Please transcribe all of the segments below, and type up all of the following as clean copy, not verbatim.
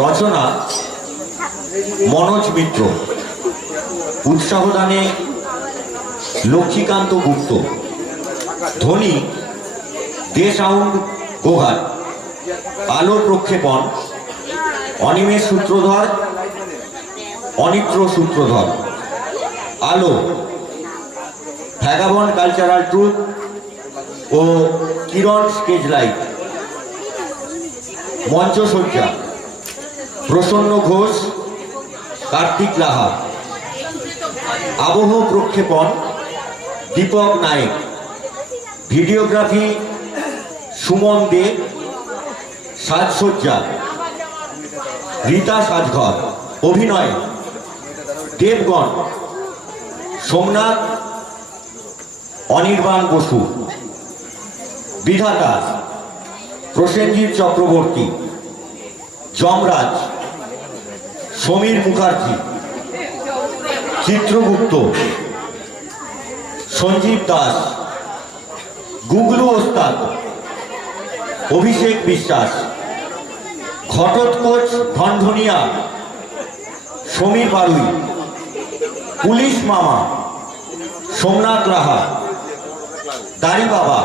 রচনা মনোজ মিত্র, উৎসাহদানে লক্ষ্মীকান্ত গুপ্ত, ধ্বনি দে সাউন্ড গোঘাট, আলো প্রক্ষেপণ অনিমেষ সূত্রধর, অনিত্র সূত্রধর, আলো ভ্যাগাবন্ড কালচারাল ট্রুথ ও কিরণ স্টেজ লাইট, মঞ্চসজ্জা প্রসন্ন ঘোষ, কার্তিক লাহা, আবহ প্রক্ষেপণ দীপক নায়েক, ভিডিওগ্রাফি সুমন দে, সাজসজ্জা রীতা সাজঘর, অভিনয় দেবগণ সোমনাথ অনির্বাণ বসু, বিধাতা প্রসেনজিৎ চক্রবর্তী, যমরাজ সমীর মুখার্জি, চিত্রগুপ্ত সঞ্জীব দাস, গুগলু ওস্তাদ অভিষেক বিশ্বাস, ঘটোৎকোচ ধনধনিয়া সমীর বারুই, পুলিশ মামা সোমনাথ রাহা, দাড়ি বাবা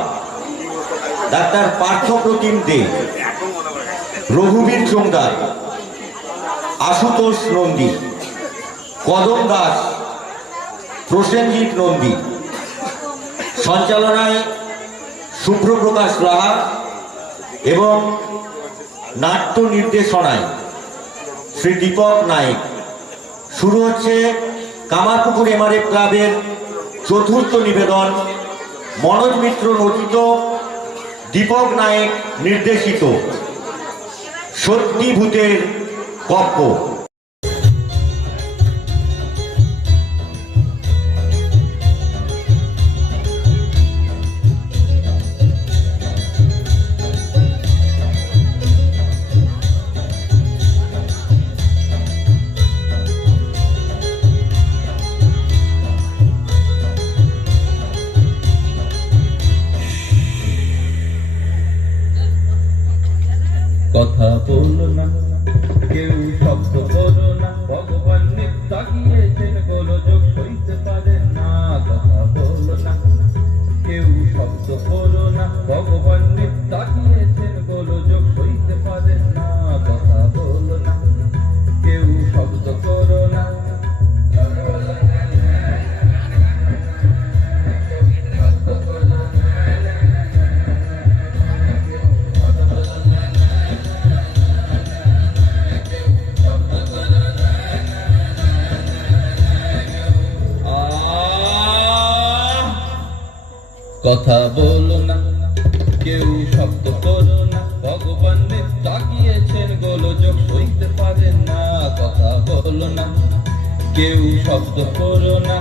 ডাক্তার পার্থপ্রতিম দে, রঘুবীর চোংদার, আশুতোষ নন্দী, কদম দাস, প্রসেনজিৎ নন্দী, সঞ্চালনায় শুভ্রপ্রকাশ লাহা এবং নাট্য নির্দেশনায় শ্রী দীপক নায়েক। শুরু হচ্ছে কামারপুকুর এমআরএফ ক্লাবের চতুর্থ নিবেদন, মনোজ মিত্র রচিত, দীপক নায়েক নির্দেশিত সত্যি ভূতের গপ্প। কথা বলো না, কেউ শব্দ করো না, ভগবান তাকিয়েছেন গোলযোগ সইতে পারেন না। কথা বলো না, কেউ শব্দ করো না, ভগবান তাকিয়েছেন গোলযোগ সইতে পারেন না। কথা বলো না, কেউ শব্দ করো না। কথা বলো না, কেউ শব্দ করো না, ভগবান তাকিয়েছেন গোলযোগ সইতে পারেন না। কথা বলো না, কেউ শব্দ করো না।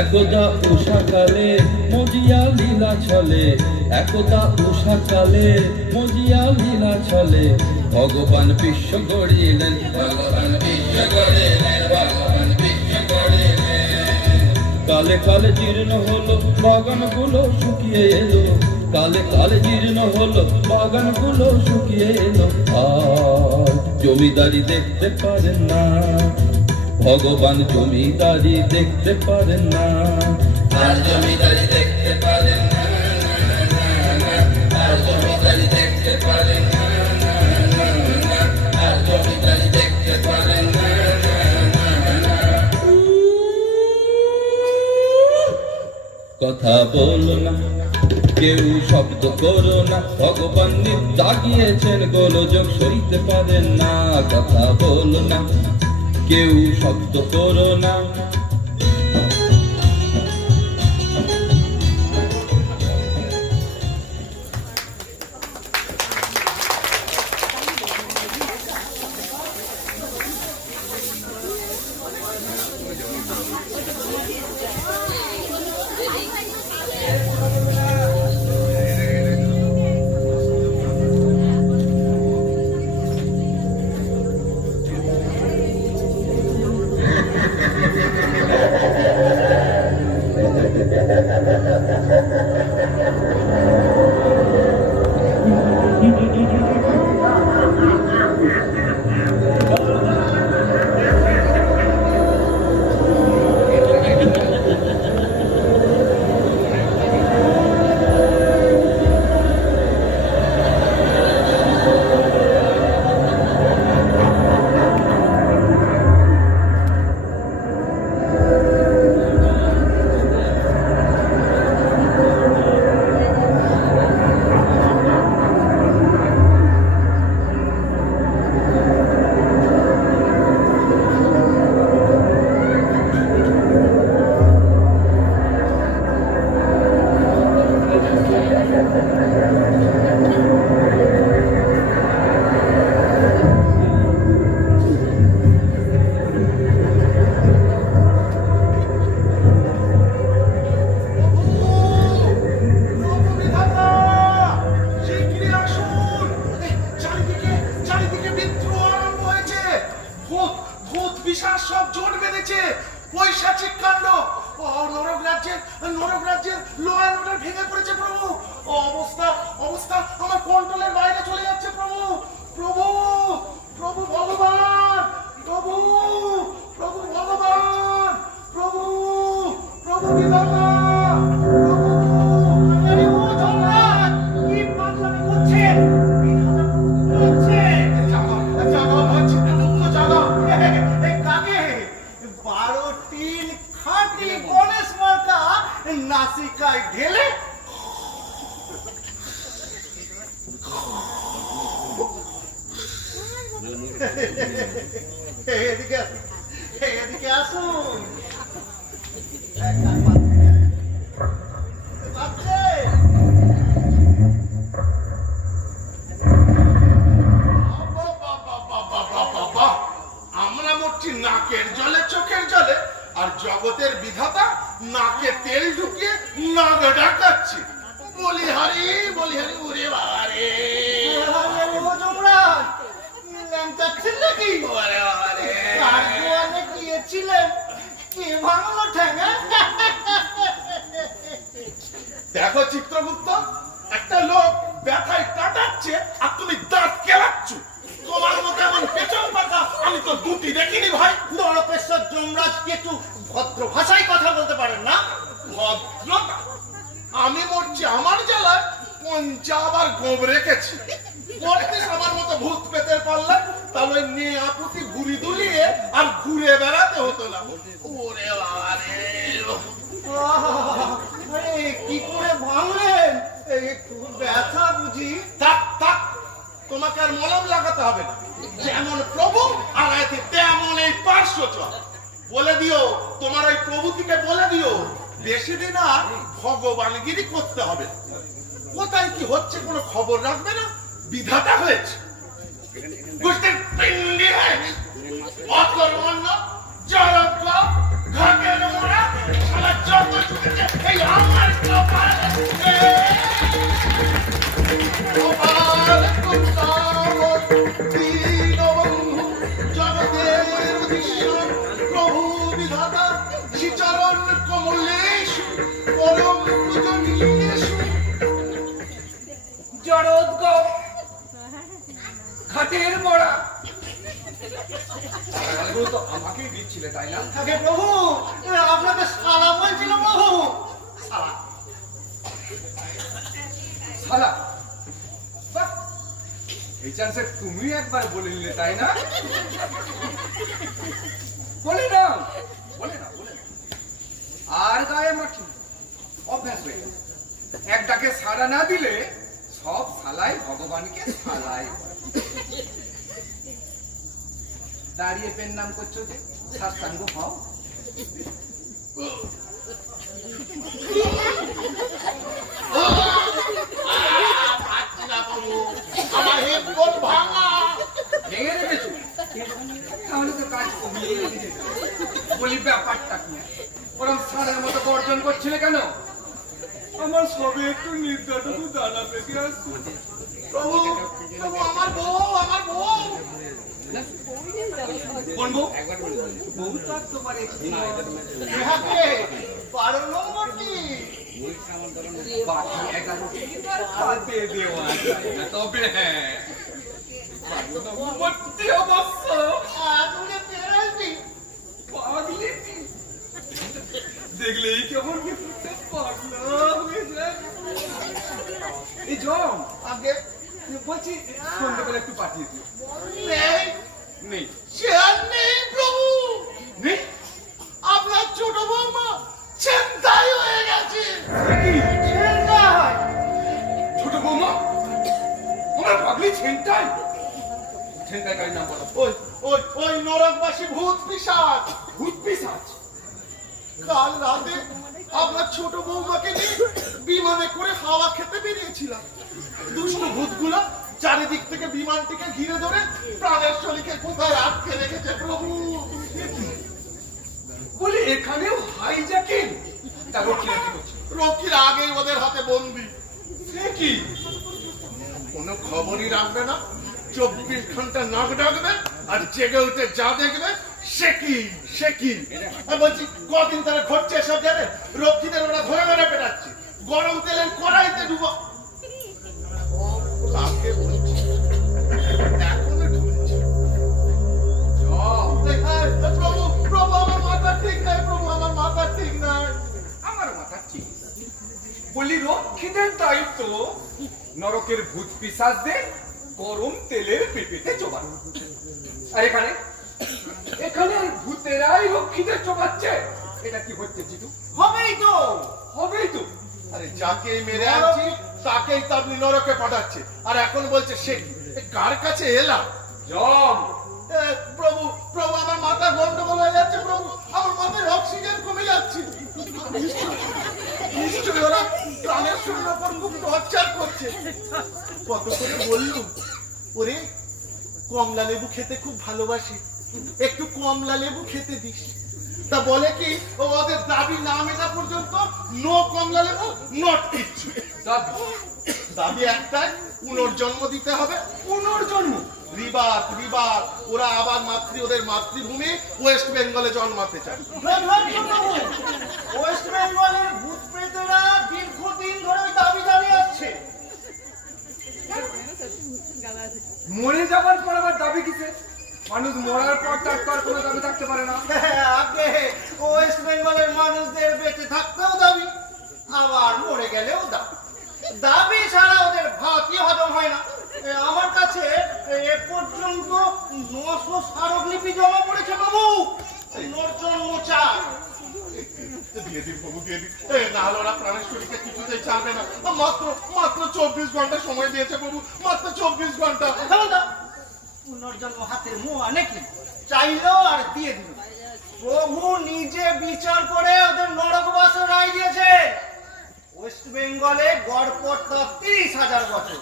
একদা উষাকালে মজিয়া লীলা চলে, একদা উষাকালে মজিয়া লীলা চলে। ভগবান বিশ্ব গড়িলেন, ভগবান বিশ্ব গড়িলেন, ভগবান বিশ্ব গড়িলেন। কালে কালে জীর্ণ হলো বাগানগুলো শুকিয়ে এলো, কালে কালে জীর্ণ হলো বাগানগুলো শুকিয়ে এলো। আর জমিদারি দেখতে পারেন না, ভগবান জমিদারি দেখতে পারেন না। আর জমিদারি দেখতে পারেন না, আর জমিদারি দেখতে পারেন না, আর জমিদারি দেখতে পারেন না। কথা বলো না, কেউ শব্দ করো না, ভগবান জাগিয়েছেন গোলযোগ সইতে পারেন না। কথা বলো না, কেউ শব্দ করো না। নরক রাজ্যের লো অ্যান্ড অর্ডার ভেঙে পড়েছে প্রভু। অবস্থা অবস্থা আমার কন্ট্রোলের বাইরে চলে যাচ্ছে প্রভু। প্রভু প্রভু ভগবান, প্রভু প্রভু ভগবান, প্রভু প্রভু বিধাতা, প্রভু। আরে ও জগন্নাথ, কি পাগলামি করছেন? বিধাতা করছে। জাগো জাগো ভাবছি তো জাগো। এই কাকে 12টি খাঁটি গণেশ মার্কা নাসিকায় ঢেলে এদিকে আসুন, এদিকে আসুন। বাচ্চা আমরা মরছি নাকের জলে চোখের জলে, আর জগতের বিধাতা নাকে তেল ঢুকিয়ে নাক ডাকাচ্ছি। বলিহারি বলিহারি, ওরে বাবা রে। ল্যাংচাচ্ছেন নাকি? ওরে বাবা রে, কার দোয়ানে গিয়েছিলেন? কে ভাঙলো ঠ্যাঙা? দেখো চিত্রগুপ্ত, একটা লোক ব্যথায় কাটাচ্ছে আর তুমি দাঁত কেলাচ্ছ। তোমার মতো এমন পেছন পাতা আমি তো দুটি দেখিনি ভাই। নরকেশ্বর যমরাজ কি একটু ভদ্র ভাষায় কথা বলতে পারেন না? ভদ্রতা? আমি মরছি আমার জ্বালায়, পঞ্চা আবার গোব রেখেছি। পড়তিস আমার মতো ভূত পেতের পাল্লা, তাহলে নিয়ে আপুতি ঘুরি দুলিয়ে আর ঘুরে বেড়াতে হতো না। ওরে বাবা রে, কি করে ভাঙলেন? একটু ব্যথা বুঝি? থাক থাক, তোমাকে আর মলম লাগাতে হবে না। যেমন প্রভু আর এতে তেমন এই পার্শ্বচর। বলে দিও তোমার ওই প্রভুটিকে, বলে দিও বেশি দিন আর ভগবানগিরি করতে হবে। কোথায় কি হচ্ছে কোনো খবর রাখবে না, বিধাতা হয়েছে। গোষ্ঠীর পিণ্ডি হয়েছে, অকর্মণ্য জড়জ্ঞ ঘাটের মোড়া সারা জগৎ ছুটেছে এই আমার কপালে। কপাল কুন্তল দীনবন্ধু জগতের অধীশ্বর প্রভু বিধাতা শ্রীচরণ কমলেশু পরম পূজনীয়েষু। জড়োদ্গ খাটের মোড়া তো আমাকেই দিচ্ছিলে, তাই না? আগে প্রভু, আপনাকে সালা বলছিল প্রভু। সালা শালা, বাহ, এই চান্সে তুমি একবার বলে নিলে, তাই না? বলে না, বলে না, বলে না। আর গায়ে মাটি অভ্যাস হয়ে গেছে। এক ডাকে সাড়া না দিলে সব শালাই ভগবানকে শালাই। দাঁড়িয়ে পেন নাম করছো যে, সাষ্টাঙ্গ হও। আমার হেডফোন ভাঙা। ভেঙে রেখেছো? তাহলে তো কাজ কমিয়ে দিতে। বলি ব্যাপারটা কি? ওরম সারের মতো গর্জন করছিলে কেন? আমার সবে একটু নির্দাটুকু দানা পেকে আসছে। প্রভু প্রভু, আমার বউ, আমার বউ। কোন বউ? বউ তো আর তোমার একটি নয়। ইহাকে 12 নম্বরটি। বাকি 11টি তার হাতে দেওয়া যায় না। তবে হ্যাঁ, 12 নম্বরটি অবশ্য আগুনে পেরালটি। পাগলিটি। দেখলেই কেমন পাগলা হয়ে যায়। এই জম আগে বলছি, সন্ধ্যেবেলা একটু পাঠিয়ে দিও। নেই, নেই? সে আর নেই প্রভু। নেই? আপনার ছোট বৌমা চিন্তাই হয়ে গেছে। কি? চিন্তাই? ছোট বৌমা আমার পাগলি ছেনটাই? ছেনটাই কার নাম বলো? ওই ওই ওই নরকবাসী ভূত পিশাচ। ভূত পিশাচ? কাল রাতে আপনার ছোট বৌমাকে নিয়ে বিমানে করে হাওয়া খেতে বেরিয়েছিলাম। দুষ্ট ভূতগুলো চারিদিক থেকে বিমানটিকে ঘিরে ধরে প্রাণের শরীরকে কোথায় আটকে রেখেছে প্রভু। বলি এখানেও হাইজ্যাকিং? তা রক্ষীরা কি করছে? রক্ষীরা আগেই ওদের হাতে বন্দী। সে কি? কোনো খবরই রাখবে না, 24 ঘন্টা নাক ডাকবে আর জেগে উঠে যা দেখবে সে কি আমি বলছি কদিন তারা ঘটছে এসব জানেন? রক্ষীদের ওরা ধরে ধরে পেটাচ্ছে, গরম তেলের কড়াইতে ডুবো। কাকে বলছি এখনো ঢুকছে। প্রভু প্রভু আমার মাথা ঠিক নাই, প্রভু আমার মাথা ঠিক নাই। আমার মাথা ঠিক বলি, রক্ষীদের দায়িত্ব নরকের ভূত পিশাচদের গরম তেলের পেঁপেতে চোবানো। আর এখানে এখানে ভূতেরাই রক্ষীদের চোবাচ্ছে। এটা কি হচ্ছে জিতু? হবেই তো। আরে যাকে মেরে আনছি তাকেই তো আপনি নরকে পাঠাচ্ছে, আর এখন বলছে সে কি? কার কাছে এলাম? জম প্রভু প্রভু আমার মাথা গন্ডগোল হয়ে যাচ্ছে, প্রভু আমার মাথায় অক্সিজেন কমে যাচ্ছে। নিশ্চয়ই ওরা প্রাণের শরীর ওপর খুব টর্চার করছে। কত করে বললুম ওরে কমলা লেবু খেতে খুব ভালোবাসি, একটু কমলা লেবু খেতে দিস। তা বলে কি ওদের দাবি না মেনা পর্যন্ত নো কমলা লেবু নট কিচ্ছু। দাবি একটাই, পুনর্জন্ম দিতে হবে। পুনর্জন্ম? রিবাত ওরা আবার ওদের মাতৃভূমি ওয়েস্ট বেঙ্গলে জন্মাতে চায়। ওয়েস্ট বেঙ্গলের ভূত প্রেতরা দীর্ঘদিন ধরে ওই দাবি জানিয়ে আসছে। মরে যাবার পর আবার দাবি কিসে? মানুষ মরার পর তার কোনো দাবি থাকতে পারে না। আগে ওয়েস্ট বেঙ্গলের মানুষদের বেঁচে থাকতেও দাবি, আবার মরে গেলেও দাবি। দাবি ছাড়া ওদের ভাতই হজম হয় না। আমার কাছে এ পর্যন্ত 900 স্মারকলিপি জমা পড়েছে বাবু। পুনর্জন্ম চাই। দিয়ে দিন প্রভু, দিয়ে দিন। না হলে ওরা প্রাণেশ্বরীকে কিছুতেই ছাড়বে না। মাত্র 24 ঘন্টা সময় দিয়েছে প্রভু, মাত্র 24 ঘন্টা। পুনর্জন্ম হাতের মোয়া নাকি? চাইলো আর দিয়ে দিল। প্রভু নিজে বিচার করে ওদের নরকবাসের রায় দিয়েছে। ওয়েস্ট বেঙ্গলে গড়পড়তা 30,000 বছর।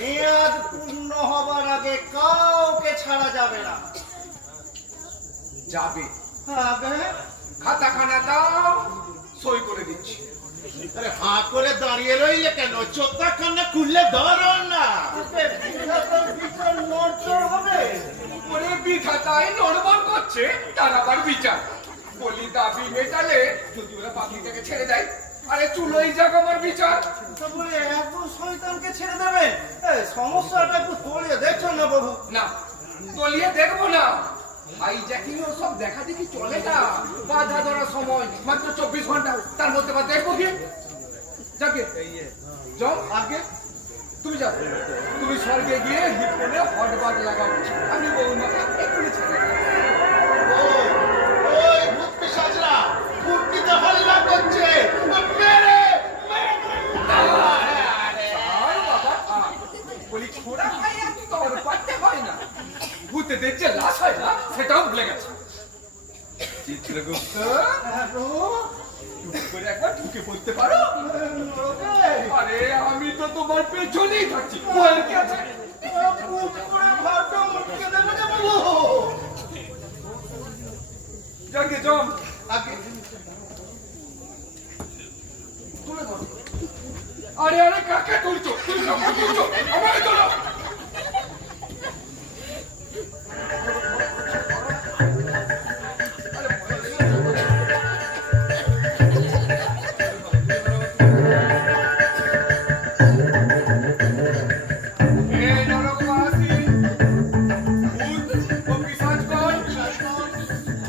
মেয়াদ পূর্ণ হবার আগে কাউকে ছাড়া যাবে না। যাবে? আগে খাতাখানা দাও, সই করে দিচ্ছি। আরে হাঁ করে দাঁড়িয়ে রইলে কেন? চোখটা কান্না খুললে ধরো না। বিচার নড়চড় হবে। ওরে বিধাতাই নড়বড় করছে, তার আবার বিচার। বলি দাবি মেটালে যদি ওরা পাখিটাকে ছেড়ে দেয়, আরে চুলোই যাক আমার বিচার। তা বলে এত শয়তানকে ছেড়ে দেবেন? সমস্যাটা একটু তলিয়ে দেখছেন না বাবু? না, তলিয়ে দেখবো না। হাইজ্যাকিং ও সব দেখা দেখি চলে না। বাধা ধরার সময় মাত্র 24 ঘন্টা, তার মধ্যে বা দেখবো কি? যাকে যাও আগে তুমি যাও, তুমি স্বর্গে গিয়ে হিট করে হট বাট লাগাও। আমি বৌমাকে এক্ষুনি ছেড়ে দেব। ওই ভূত পিশাচরা মূর্তিতে হল্লা করছে। মেরে আর বাবা বলি ছোড়া খাইয়া তোর পারতে হয় না। ভূতেদের যে লাশ হয় না সেটাও ভুলে গেছে। চিত্রগুপ্ত করে একবার ঢুকে পড়তে পারো? আরে আমি তো তোমার পেছনেই থাকছি। বল কি আছে? যাকে জম আগে তুলে ধরো। আরে আরে কাকে তুলছো? আমাকে তোলো।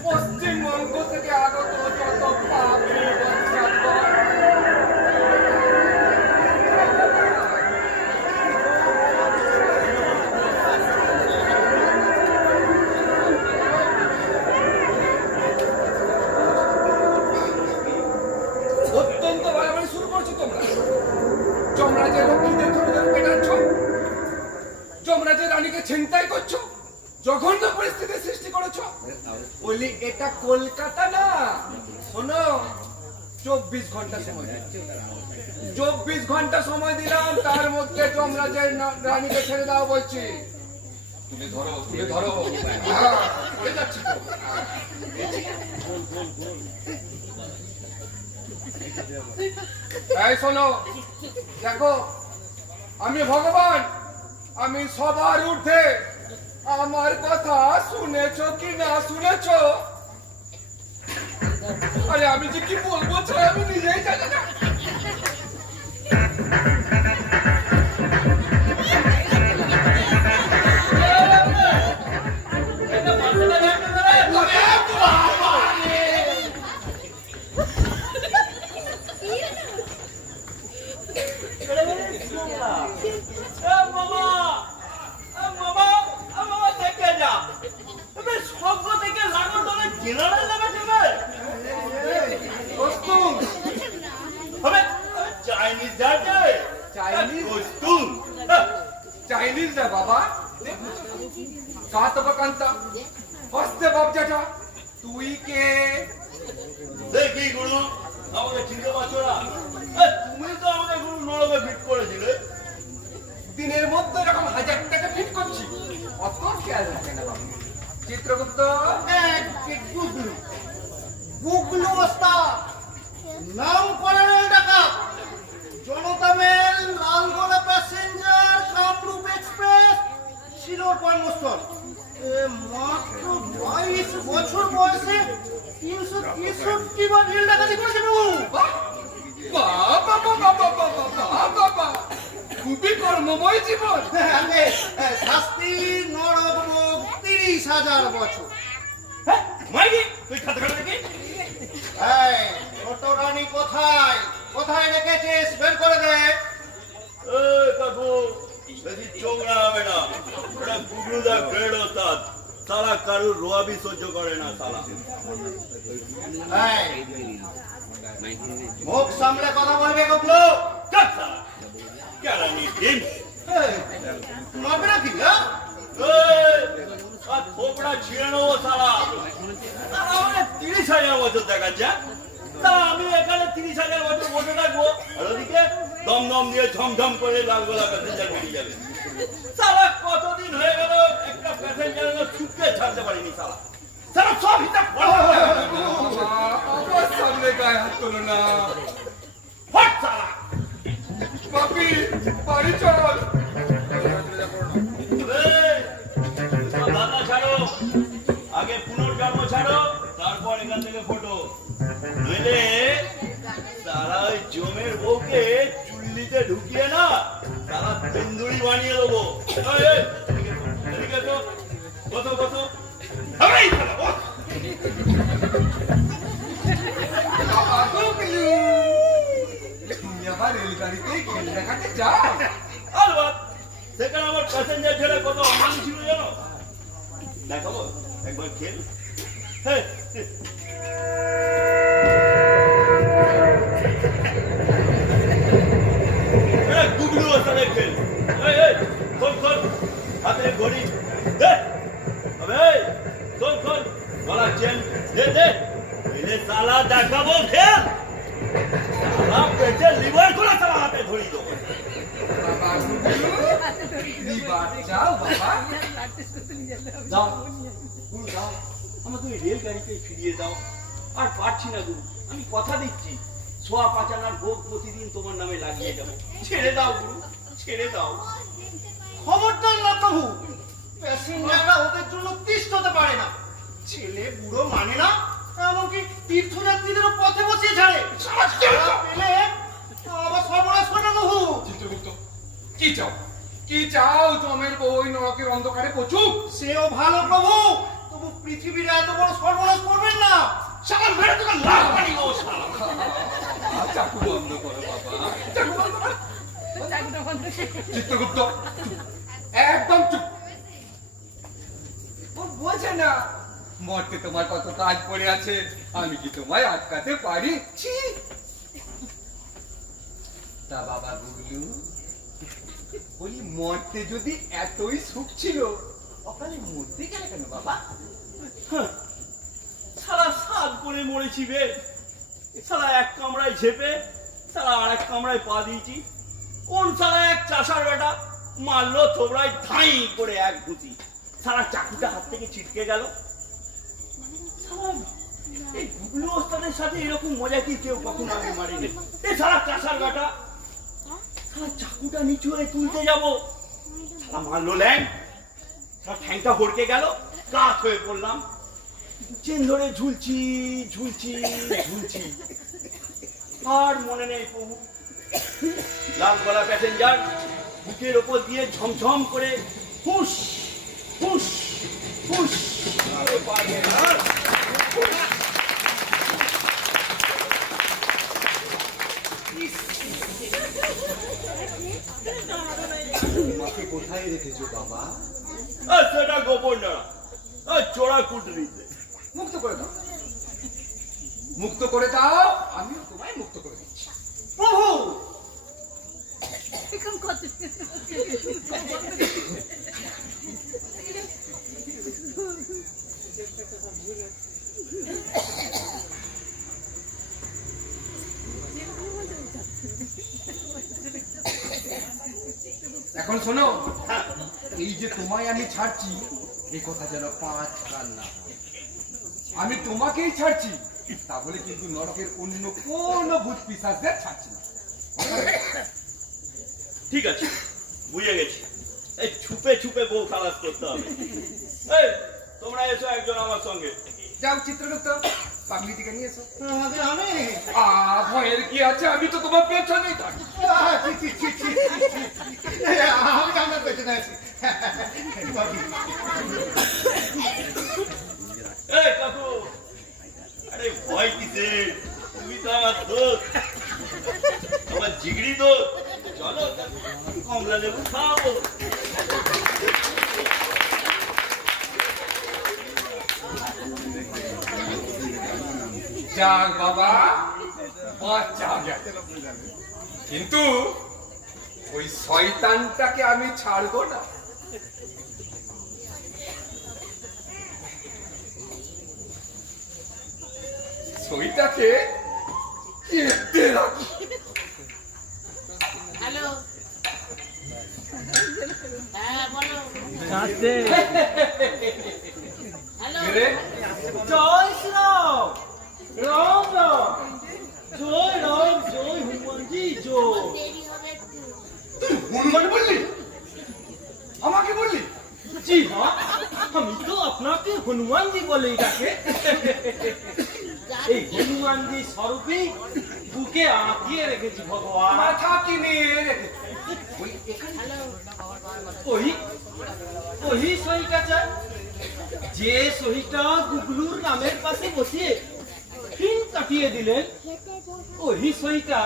পশ্চিমবঙ্গ থেকে আগত যত পাপি বৎসগণ, অত্যন্ত বাড়াবাড়ি শুরু করছো তোমরা। যমরাজের রক্ষীদের ধরে ধরে পেটাচ্ছ, যমরাজের রানীকে ছিনতাই করছো, জঘন্য পরিস্থিতি সৃষ্টি করেছো। বলি এটা কলকাতা না। শোনো, 24 ঘন্টা সময় দিচ্ছি। 24 ঘন্টা সময় দিলাম, তার মধ্যে যমরাজের রানীকে ছেড়ে দাও বলছি। তুলে ধরো, তুলে ধরো। পড়ে যাচ্ছি তো। এই শোনো, দেখো আমি ভগবান, আমি সবার ঊর্ধ্বে, আমার কথা শুনেছো কি না শুনেছো? আরে আমি যে কি বলবো ছাড়া আমি নিজেই জানি না। চাইনিজ না বাবা, কাঁতা হস্তে বাপ চাচা, তুই কে? দেখি গুরু, আমাকে চিনতে পারছো না? তুমি তো আমাকে গুরু নরকে ফিট করেছিলে। দিনের মধ্যে এরকম 1000 টাকা ফিট করছি, অত খেয়াল রাখে না বাবা। চিত্রগুপ্ত গুগলু গুগলু ওস্তাদ, নাম করেন ডাকাত, Janata mail, Lalgola passenger, Kamrup express, Sylhet কর্মস্থল। মাত্র 22 বছর বয়সে 363 বার রেল ডাকাতি করেছে বাবা, খুবই কর্মময় জীবন। শাস্তি নরক 30,000 বছর। তুই খাতে খাতে দেখি ছোট রানী কোথায় কোথায় রেখেছিস? বের করে দে। কাকু, বেশি চোখরা হবে না। ওটা গুগলুদা গ্রেড ওস্তাদ, সারা কারুর রোয়াবি সহ্য করে না সালা। মুখ সামলে কথা বলবে গুগলু। কেরানি ডিম মারবে নাকি? থোপড়া ছিঁড়ে নেবো সালা। তারা আমাকে 30,000 বছর দেখাচ্ছে। তা আমি এখানে 30,000 বছর বসে থাকবো, আর ওদিকে দমদম দিয়ে ঝমঝম করে লালগোলা প্যাসেঞ্জার বেরিয়ে যাবে। সালা কতদিন হয়ে গেল একটা প্যাসেঞ্জার চুপকে ছাড়তে পারিনি সালা। সালা সব হিসাব আমার সামনে গায়ে হাত তোলো না। ফট সালা। পাপি, বাড়ি চল। দাদা ছাড়ো, আগে পুনর্জন্ম ছাড়ো, তারপর এখান থেকে ফটো। নইলে তারা ওই জমের বউকে চুল্লিতে ঢুকিয়ে না তারা তন্দুরি বানিয়ে দেবো। কত কত তুমি আবার রেলগাড়িতে খেল দেখাতে চাও? আলবাত, সেখানে আমার প্যাসেঞ্জার ছেড়ে কত অমান ছিল জানো? দেখাবো একবার খেল। হ্যাঁ, গুগলু ওস্তাদে খেল। খোল খোল, হাতে ঘড়ি দে। খোল খোল, গলার চেন দে দে। এলে সালা দেখাবো খেল। সালা পেটে লিভার করে সালা হাতে ধরি দেবো। বাবা গুগলু, লিভার চাও বাবা? দাও গুরু, দাও আমাকে ওই রেল গাড়িতে ফিরিয়ে দাও। আর পারছি না গুরু, আমি কথা দিচ্ছি সোয়া পাচানার ভোগ প্রতিদিন তোমার নামে লাগিয়ে যাবো। ছেড়ে দাও গুরু, ছেড়ে দাও। খবরদার না প্রভু, প্যাসেঞ্জাররা ওদের জন্য তিষ্ঠ হতে পারে না। ছেলে বুড়ো মানে না, এমনকি তীর্থযাত্রীদেরও পথে বসিয়ে ছাড়ে। পেলে আবার সর্বনাশ করে প্রভু। চিত্রগুপ্ত, কি চাও? কি চাও? জমের বই নরকের অন্ধকারে পচুক? সেও ভালো প্রভু, তবু পৃথিবীর এত বড় সর্বনাশ করবেন না। শালা মেরে তোকে লাভ পানি গো শালা। চাকু বন্ধ করো বাবা, চাকু বন্ধ করো। চিত্রগুপ্ত, একদম চুপ। ও বোঝে না মরতে তোমার কত কাজ পড়ে আছে, আমি কি তোমায় আটকাতে পারি? ছি! তা বাবা গুগলু, বলি মরতে যদি এতই সুখ ছিল, অকালে মরতে গেলে কেন বাবা? সারা সাত করে মরেছি বে। সারা এক কামড়ায় ঝেপে, সারা আর এক কামড়ায় পা দিয়েছি। কোন সারা এক চাষার বেটা মারলো থোবড়ায় ধাই করে এক ঘুষি। সারা চাকুটা হাত থেকে ছিটকে গেল। সারা এই গুগলু ওস্তাদের সাথে এরকম মজা কি কেউ কখনো আগে মারেনি। এই সারা চাষার বেটা, সারা চাকুটা নিচু হয়ে তুলতে যাবো, সারা মারলো ল্যাং। তার ঠ্যাংটা হড়কে গেল, কাত হয়ে পড়লাম। চেন ধরে ঝুলছি ঝুলছি ঝুলছি, আর মনে নেই প্রভু। লাল গলা প্যাসেঞ্জার বুকের ওপর দিয়ে ঝমঝম করে হুস হুস হুস। মাকে কোথায় রেখেছো বাবা? সেটা গোপন না, চোরা কুটরিতে। মুক্ত করে দাও, মুক্ত করে দাও, আমিও তোমায় মুক্ত করে দিচ্ছি। প্রভু, এখন শোনো, এই যে তোমায় আমি ছাড়ছি, এই কথা যেন 5 কান না হয়। আমি তোমাকেই ছাড়ছি, তা বলে কিন্তু নরকের অন্য কোন ভূত পিশাচদের ছাড়ছি না। ঠিক আছে, বুঝে গেছি। এই ছুপে ছুপে বউ খালাস করতে হবে। এই, তোমরা এসো একজন আমার সঙ্গে। যাও চিত্রগুপ্ত, পাগলিটিকে নিয়ে এসো। আগে আমি ভয়ের কি আছে, আমি তো তোমার পেছনেই থাকি। আমি আপনার পেছনে আছি। এই কাকু, আরে ভয় কিসে? তুমি তো আমার দোস্ত, আমার জিগড়ি দোস্ত। চলো কমলা লেবু খাবো। যাক বাবা, বাচ্চা গেছে। কিন্তু ওই শয়তানটাকে আমি ছাড়বো না। সইটাকে কেটে রাখি। হ্যালো, হ্যাঁ বলো। হ্যালো, রে, জয় শ্রীরাম, রাম রাম, জয় রাম, জয় হনুমানজি জয়। দেরি হবে একটু। হনুমান বললি? আমাকে বললি? জি হ্যাঁ, আমি তো আপনাকে হনুমানজি বলে ডাকে। এই হনুমানজি স্বরূপে বুকে আঁকিয়ে রেখেছি ভগবান। মাথা কিনে রেখে হ্যালো, ওই ওই সহিটা চাই, যে সহিটা গুগলুর নামের পাশে বসিয়ে ফিন কাটিয়ে দিলেন, ওই সহিটা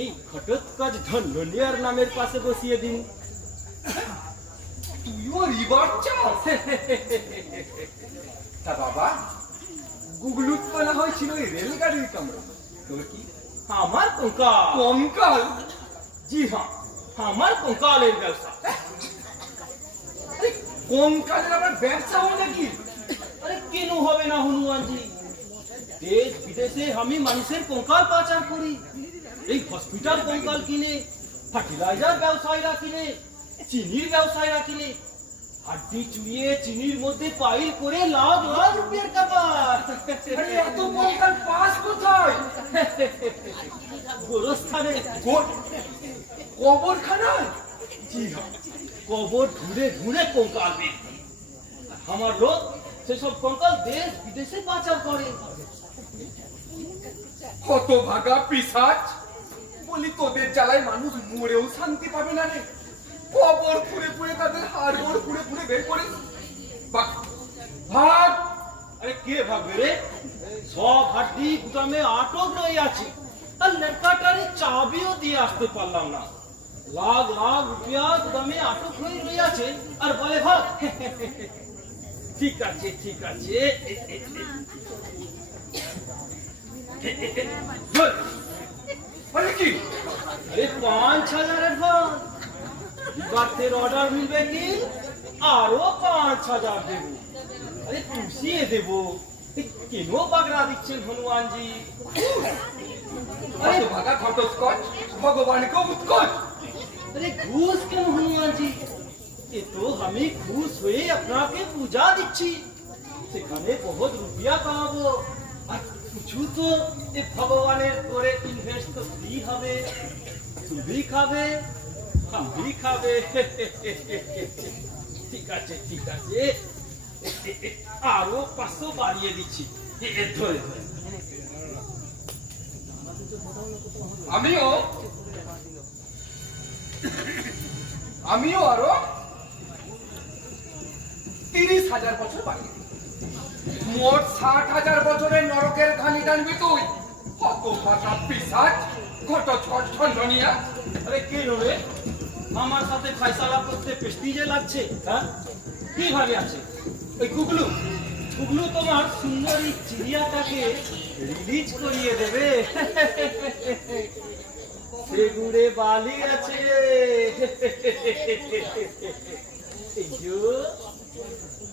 এই ঘটোৎকচ ধন্যলিয়ার নামের পাশে বসিয়ে দিন। তুইও রিবার চাস? তা বাবা, গুগলু তো না হয়েছিল ওই রেলগাড়ির কামড়া, তোর কি আমার কঙ্কাল। কঙ্কাল? জি হ্যাঁ, আমার কঙ্কালের ব্যবসা। আরে কঙ্কালের আবার ব্যবসা হয় নাকি? আরে কেন হবে না হনুমানজি, দেশ বিদেশে আমি মানুষের কঙ্কাল পাচার করি। এই হসপিটাল কঙ্কাল কিনে, ফার্টিলাইজার ব্যবসায়ীরা কিনে, চিনির ব্যবসায়ীরা কিনে, হাড্ডি চুরিয়ে চিনির মধ্যে পাইল করে লাখ লাখ রুপিয়ার কাবার। আরে এত কঙ্কাল পাস কোথায়? গোরস্থানে। কবরখানায়? জি হ্যাঁ, কবর ঘুরে ঘুরে কঙ্কাল বের করে। আমার লোক সেসব কঙ্কাল দেশ বিদেশে পাচার করে। কত ভাগা পিশাচ! বলি তোদের জ্বালায় মানুষ মরেও শান্তি পাবে না রে। কবর খুঁড়ে খুঁড়ে তাদের হাড়গোড় খুঁড়ে খুঁড়ে বের করে ভাগ ভাগ। আরে কে ভাববে রে, সব হাড্ডি গুদামে আটক রয়ে আছে, আর লেটকাটারে চাবিও দিয়ে আসতে পারলাম না। লাখ লাখ রুপিয়া গুদামে আটক হয়ে রয়ে আছে, আর বলে ভাগ। ঠিক আছে ঠিক আছে, মানে কি? আরে 5,000 অ্যাডভান্স, বার্থের অর্ডার মিলবে কি আরো 5,000 দেব। আরে পুষিয়ে দেব। কেন বাগড়া দিচ্ছেন হনুমানজি? কত ভাগা ঘটোৎকচ, ভগবানকে উৎকচ। अरे घूस क्यों हनुमान जी? ये तो हमें घूस हुए अपना के पूजा दीची, সেখানে বহুত রুপিয়া পাবো, আর কিছু তো এই ভগবানের করে ইনভেস্ট করতেই হবে। তুমি খাবে, আমি খাবে। ঠিক আছে আরো 500 বাড়িয়ে দিচ্ছি ধরে ধরে আমিও আরো 30,000 বছর বাড়িয়ে দিই। মোট 60,000 বছরের নরকের ঘানি টানবি তুই। কত ভাষা পিসাচ কত ছট ছন্দনিয়া। আরে কে রে আমার সাথে ফয়সালা করতে প্রেস্টিজে লাগছে হ্যাঁ কিভাবে আছে ওই গুগলু তোমার সুন্দরী চিড়িয়াটাকে রিলিজ করিয়ে দেবে সেগুড়ে বালি আছে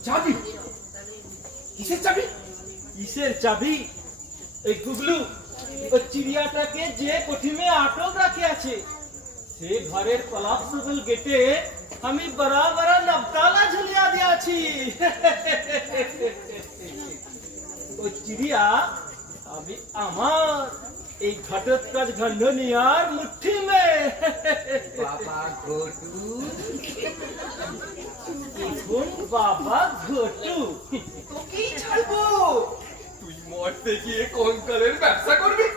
চাবি কিসের চাবি? কিসের চাবি? এই গুগলু ওই চিড়িয়াটাকে যে কঠিমে আটক রাখে আছে সে ঘরের কলাপসিবল গেটে আমি বরাবর নবতালা ঝুলিয়া দিয়াছি ওই চিড়িয়া আমি আমার এই ঘটোৎকচ ঘন্ডনিয়ার মুঠি মে বাবা ঘটু দেখুন বাবা ঘটু তোকেই ছাড়বো। তুই মরতে গিয়ে কোন কালের ব্যবসা করবি?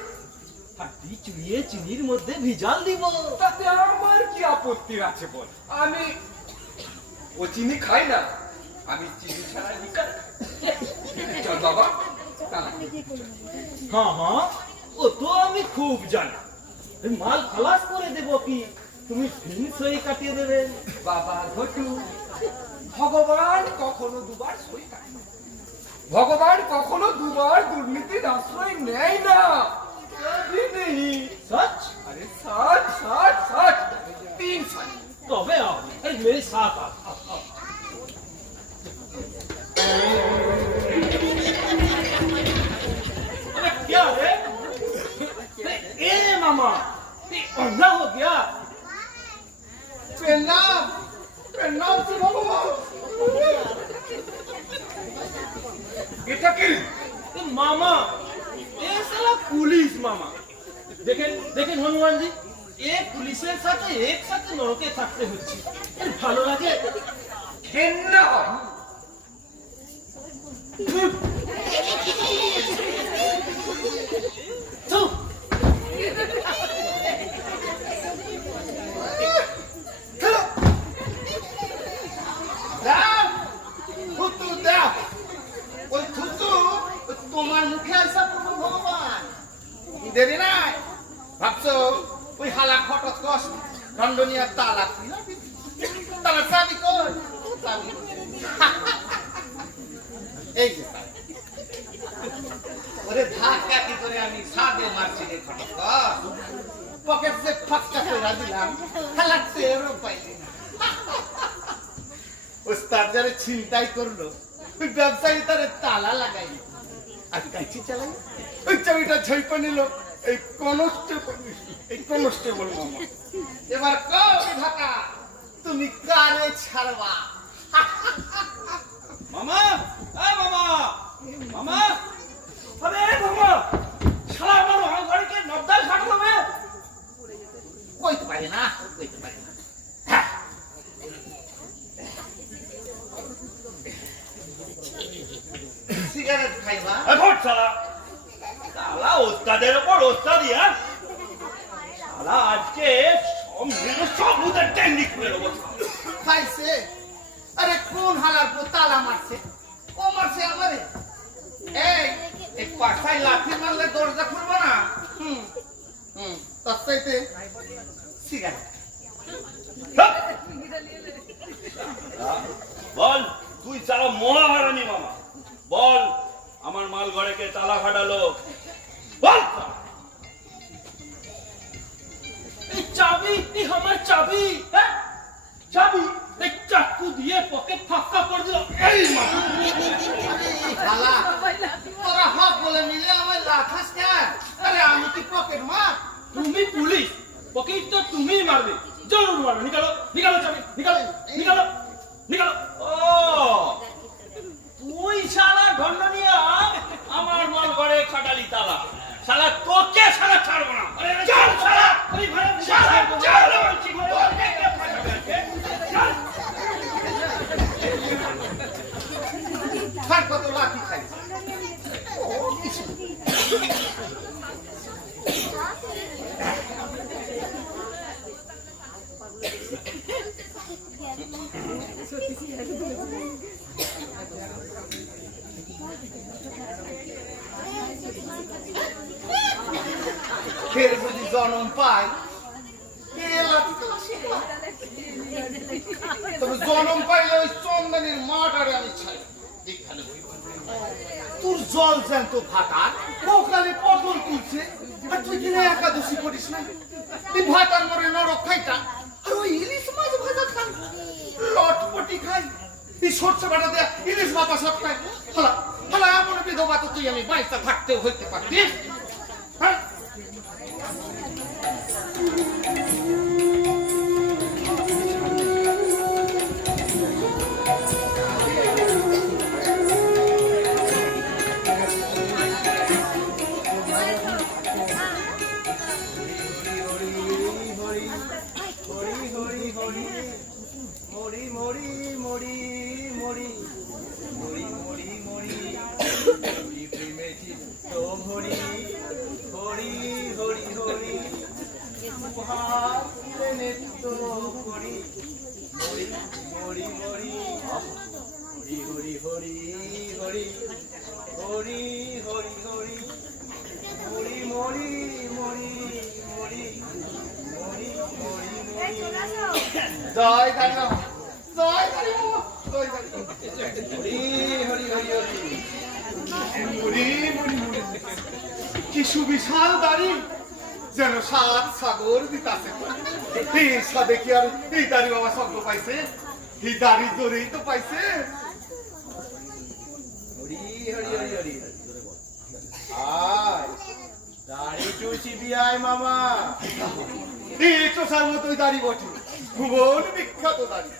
হাড্ডি চুড়িয়ে চিনির মধ্যে ভিজাল দিব তাতে আমার কি আপত্তি আছে বল? আমি ও চিনি খাই না, আমি চিনি ছাড়া নিকাল। চল বাবা হ্যাঁ ও তো আমি খুব জানি এই মাল খালাস করে দেব কি তুমি ফিন সই কাটিয়ে দেবে বাবা ঘটু ভগবান কখনো দুবার সই কাটে না। ভগবান কখনো দুবার দুর্নীতির আশ্রয় নেয় না। কবি নেই। সচ আরে সাত সাত সাত 3 সাত। তবে आओ अरे मेरे साथ आओ अरे क्या है ए मामा ये अंधा हो गया प्रणाम प्रणाम से भगवान। এটা কি? ये मामा ये साला पुलिस मामा देखें हनुमान जी एक পুলিশের সাথে একসাথে নরকে থাকতে হচ্ছে এর ভালো লাগে ঘেন্না হয়। চুপ দাও থুতু দাও। ওই থুতু তোমার মুখে আসা প্রভু ভগবান। দেরি নাই ভাবছো ওই হালা খটত কষ দণ্ডনীয় তালা তালা চাবি কই চাবি এই যে চাবি। ওরে ধাক্কা কি করে আমি সাদে মারছি রে খটত কষ পকেট সে ফাঁকা করে দিলাম হালাচ্ছে এরও পাইলি না। ওস্তাদ যারা ছিনতাই করলো ওই ব্যবসায়ী তারে তালা লাগাই আর কাছি চালাই ওই চাবিটা ঝইপে নিল এই কনস্টেবল মামা। এবার কও ঢাকা তুমি কারে ছাড়বা? মামা এই মামা মামা আরে মামা শালা আমার ঘরকে নবদাল খাটলো বে কইতে পারে না কইতে পারে না। সিগারেট খাইবা? এখন শালা শালা ওস্তাদের উপর ওস্তাদি হ্যাঁ শালা আজকে সব ভূতের টেকনিক করে দেবো খাইছে? আরে কোন হালার পর তালা মারছে? ও মারছে আমারে। এই পাশায় লাঠি মারলে দরজা খুলবো না। তার চাইতে সিগারেট। বল তুই শালা মহাহারানি মামা বল আমার মাল ঘরে কে তালা খাটালো বল এই চাবি এই আমার চাবি হ্যাঁ চাবি এই চাকু দিয়ে পকেট ফাঁকা করে দিল এই মামা হালা তোরা হক বলে মিলে আমার লাঠাস কেন? আরে আমি কি পকেট মার? তুমি পুলিশ পকেট তো তুমি মারবে জরুর মারবে নিকালো নিকালো চাবি নিকালো নিকালো নিকালো ও তুই শালা ঢন্ডনিয়া আমার মাল ঘরে খাটালি তালা শালা তোকে শালা ছাড়বো না চল শালা এই ঘরে শালা চল বলছি তোকে কে ফাটাবে আজকে? চল ফের যদি জন্ম পায় তবে জন্ম পাইলে ওই চন্দনের মাটারে আমি ছাই এখানে তোর জল জ্যান্ত ভাতার ওখানে পটল তুলছে আর তুই কিনা একাদশী করিস না তুই ভাতার মরে নরক খাইটা আর ওই ইলিশ মাছ ভাজা খাই লটপটি খাই এই সরষে বাটা দেয়া ইলিশ মাথা সব খাই হালা হালা এমন বিধবা তো তুই আমি বাইসটা থাকতেও হইতে পারতিস হ্যাঁ জয় দাঁড়িয়ে জয় দাঁড়িয়ে জয় দাঁড়িয়ে কি সুবিশাল দাড়ি যেন সাত সাগর দিতাছে এই সাদে কি আর এই দাড়ি বাবা শব্দ পাইছে এই দাড়ি জোরেই তো পাইছে দাড়ি চুষি বিয়ায় মামা এই চোষার মতোই দাড়ি বটে ভুবন বিখ্যাত দাড়ি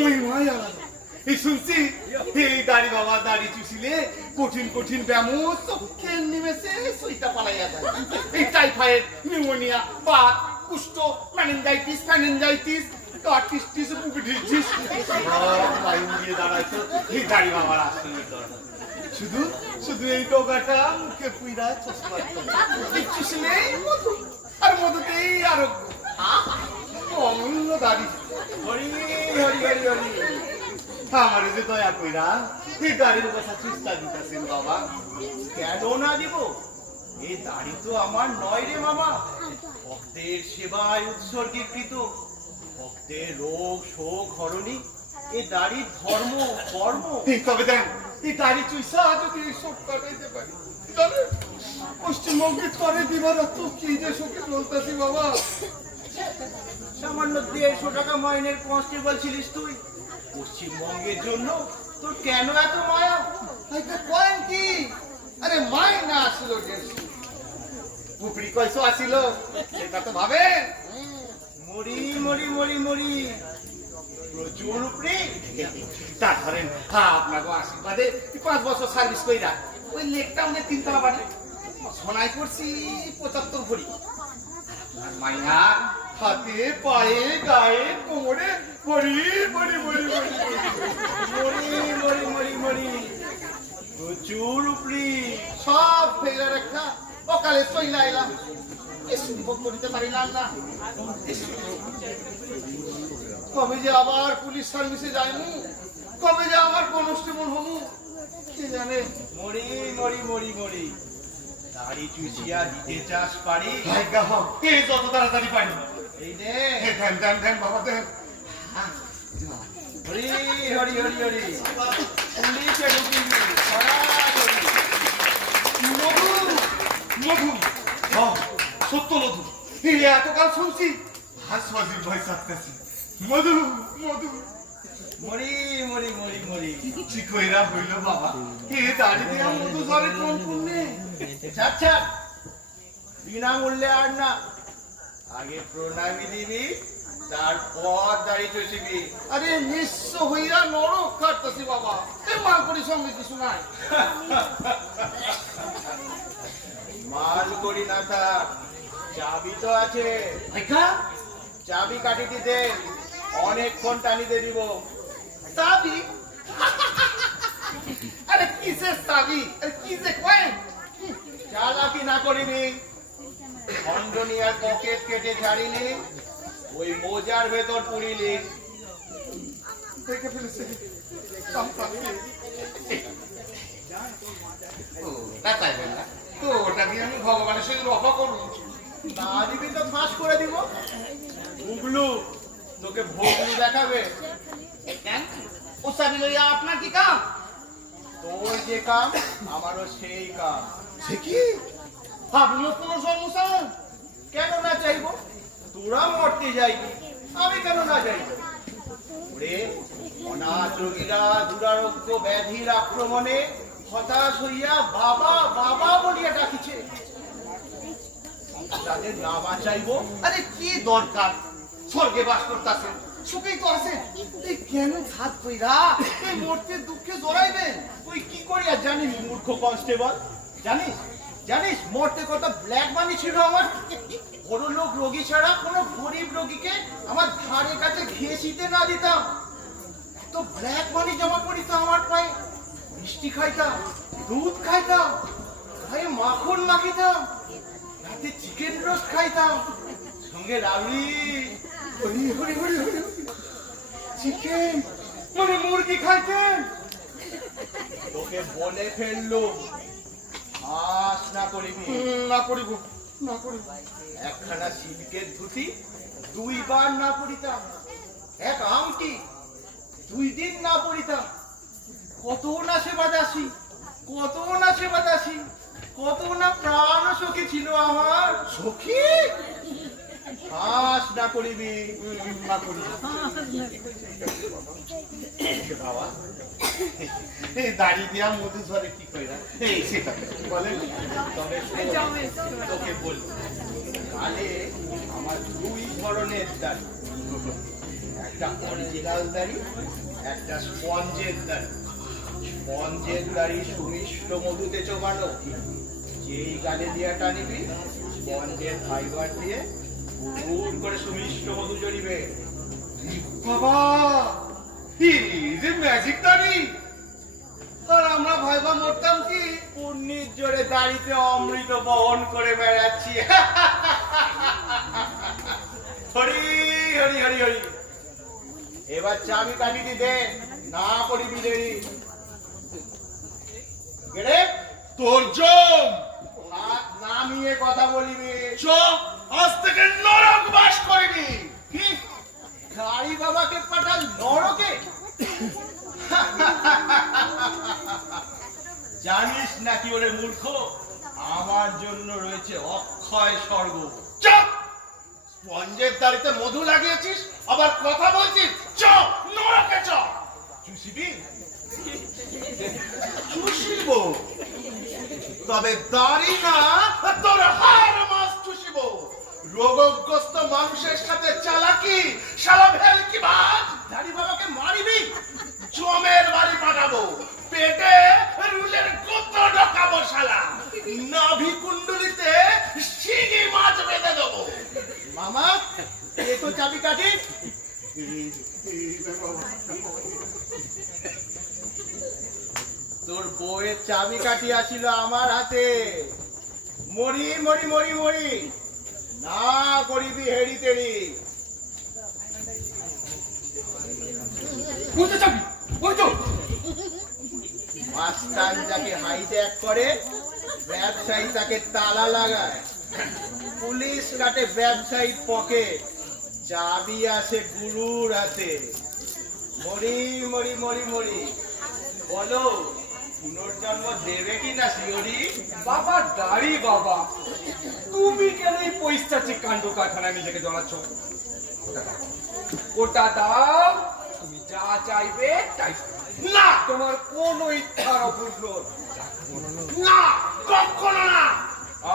মহিমায় আলাদা এই শুনছি এই দাড়ি বাবা দাড়ি চুষিলে কঠিন কঠিন ব্যামো চোখের নিমেষে সুইটা পালাইয়া যায় এই টাইফয়েড নিউমোনিয়া বাত কুষ্ঠ মেনিনজাইটিস ফ্যানিনজাইটিস কার্টিস্টিস বুবিডিটিস লাইন দিয়ে দাঁড়াইতো এই দাড়ি বাবার আসলে শুধু শুধু এই টোকাটা মুখে পুইরা চশমা চুষিলেই মধু আর মধুতেই আরোগ্য অমূল্য দাড়ি হরি হরি হরি হরি আমার যে দয়া কইরা এই দাড়ির কথা চেষ্টা দিতেছেন বাবা কেন না দিব এই দাড়ি তো আমার নয় রে মামা ভক্তের সেবায় উৎসর্গীকৃত ভক্তের রোগ শোক হরণী এই দাড়ির ধর্ম কর্ম এই তবে দেন এই দাড়ি চুইসা যদি এই শোক কাটাইতে পারি তবে পশ্চিমবঙ্গের পরে দিবারাত্র কি যে শোকে চলতেছি বাবা সামান্য 150 টাকা মাইনের কনস্টেবল ছিলিস তুই পশ্চিমবঙ্গের জন্য তোর কেন এত মায়া কয়েন কি আরে মাই না আসিল পুপড়ি কয়সো আসিল সেটা তো ভাবে মরি মরি মরি মরি প্রচুর উপরে তা ধরেন আপনাকে আশীর্বাদে 5 বছর সার্ভিস কইরা ওই লেকটা উনি 3 তলা বাড়ি সোনাই করছি 75 ভরি আর মাইয়া হাতে পায়ে গায়ে কোমরে মরি মরি মরি মরি মরি মরি মরি মরি প্রচুর উপরে সব ফেলে রেখা সকালে চইলা এলাম সম্ভব করিতে পারিলাম না কবে যে আবার পুলিশ সার্ভিসে যাইমু কবে যে আবার কনস্টেবল হমু কে জানে মরি মরি মরি মরি দাড়ি চুষিয়া দিতে চাস পারি ভাগ্য হোক এই যত তাড়াতাড়ি পারি এই নে দেন দেন দেন বাবা দেন হরি হরি হরি হরি পুলিশে ঢুকিবি সরাসরি মধু মধু সত্য মধু এই এতকাল শুনছি হাসবাজির ভয় থাকতেছি মধু মধু মরি মরি মরি মরি চিকইরা হইল বাবা এ দাড়ি দিয়া মধু ঝরে কোন পুণ্যে আচ্ছা বিনামূল্যে আর না আগে প্রণামী দিবি তারপর দাড়ি চষিবি আরে নিঃস্ব হইয়া নরক কাটতেছি বাবা এ মা করি সঙ্গে কিছু নাই মাল করি না থাক চাবি তো আছে দেখা চাবি কাটিতে দে অনেকক্ষণ টানিতে দিব চাবি আরে কিসের চাবি আরে কি যে কয়েন চালাকি না করিনি খন্ডনিয়ার পকেট কেটে ছাড়িনি ওই মোজার ভেতর পুরিলি দেখে ফেলেছে ও না চাইবেন না তো ওটা দিয়ে আমি ভগবানের সঙ্গে রফা করবো না দিবি তো ফাঁস করে দিব। গুগলু তোকে ভোগলু দেখাবে। কেন উস্তাদি লইয়া আপনার কি কাম? তোর যে কাম আমারও সেই কাম। সে কি আপনিও কোনো সমস্যা? কেন না চাইবো? তোরা মরতে যাইবি, আমি কেন না যাইব? ওরে অনাথ রোগীরা দুরারোগ্য ব্যাধির আক্রমণে হতাশ হইয়া বাবা বাবা বলিয়া ডাকিছে, তাদের না বাঁচাইবো? আরে কি দরকার? স্বর্গে বাস করতেছেন, সুখেই তো আছেন, এই কেন ঘাত কইরা এই মরতে দুঃখে জড়াইবেন? তুই কি করিয়া জানিস মূর্খ কনস্টেবল? জানিস জানিস মরতে কত ব্ল্যাক মানি ছিল আমার? বড় লোক রোগী ছাড়া কোনো গরিব রোগীকে আমার ধারে কাছে ঘেঁষিতে না দিতাম। এত ব্ল্যাক মানি জমা করিত আমার পায়ে। মিষ্টি খাইতাম, দুধ খাইতাম, গায়ে মাখন মাখিতাম, রাতে চিকেন রোস্ট খাইতাম, সঙ্গে রাবড়ি। হরি হরি হরি হরি চিকেন মানে মুরগি খাইতেন। তোকে বলে ফেললো আস না করিবি। না করিব, না করিব। একখানা সিল্কের ধুতি 2 বার না পরিতাম, এক আংটি 2 দিন না পরিতাম। কত না সেবা দাসী, কত না সেবা দাসী, কত না প্রাণ সখী ছিল আমার। সখী আস না করিবি, না করিব। বাবা এই দাড়ি দিয়া মধু ধরে কি কইরা এই সেটা বলেন। তবে শোন, তোকে বলবো কালে আমার 2 ধরনের দাড়ি, একটা অরিজিনাল দাড়ি, একটা স্পঞ্জের দাড়ি। স্পঞ্জের দাড়ি সুমিষ্ট মধুতে চোবানো, যেই গালে দিয়া টানিবি স্পঞ্জের ফাইবার দিয়ে গুড় করে সুমিষ্ট মধু জড়িবে। বাবা এই যে ম্যাজিক দাড়ি, আর আমরা ভাইবা মরতাম কি পুণ্যির জোরে দাড়িতে অমৃত বহন করে বেড়াচ্ছি। হরি হরি হরি হরি। এবার চাবি কাটিটি দে, না করিবি দেরি। গেলে তোর জম হাত নামিয়ে কথা বলিবি। চ আজ থেকে নরক বাস করিবি। কি গাড়ি বাবাকে পাঠাল নরকে? জানিস নাকি ওরে মূর্খ, আমার জন্য রয়েছে অক্ষয় স্বর্গ। চুপ! স্পঞ্জের দাড়িতে মধু লাগিয়েছিস, আবার কথা বলছিস? চ নরকে চ। চুষিবি? চুষিব, তবে দাড়ি না, তোর হাড় মাছ চুষিব। রোগগ্রস্ত মানুষের সাথে চালাকি, শালা ভেলকি ভাত। দাড়ি বাবাকে মারিবি, জমের বাড়ি পাঠাবো, পেটে রুলের গোত্র ঢোকাবো শালা, নাভি কুণ্ডলিতে শিঙি মাছ বেঁধে দেবো। মামা এ তো চাবি কাটি। তোর বউয়ের চাবি কাটি আসিল আমার হাতে। মরি মরি মরি মরি, না করিবি হেড়ি তেড়ি। বুঝতে চাবি ওই তো মাস্তান যাকে হাইজ্যাক করে, ব্যবসায়ী তাকে তালা লাগায়, পুলিশ কাটে ব্যবসায়ীর পকেট, চাবি আসে গুরুর হাতে। মরি মরি মরি মরি, বলো পুনর্জন্ম দেবে কি না শিওরি? বাবা দাড়ি বাবা, তুমি কেন এই পৈশাচিক কাণ্ড কারখানা নিজেকে জড়াচ্ছ? ওটা দাও, তুমি যা চাইবে তাই। না তোমার কোন ইচ্ছার অপূর্ণ না, কখনো না।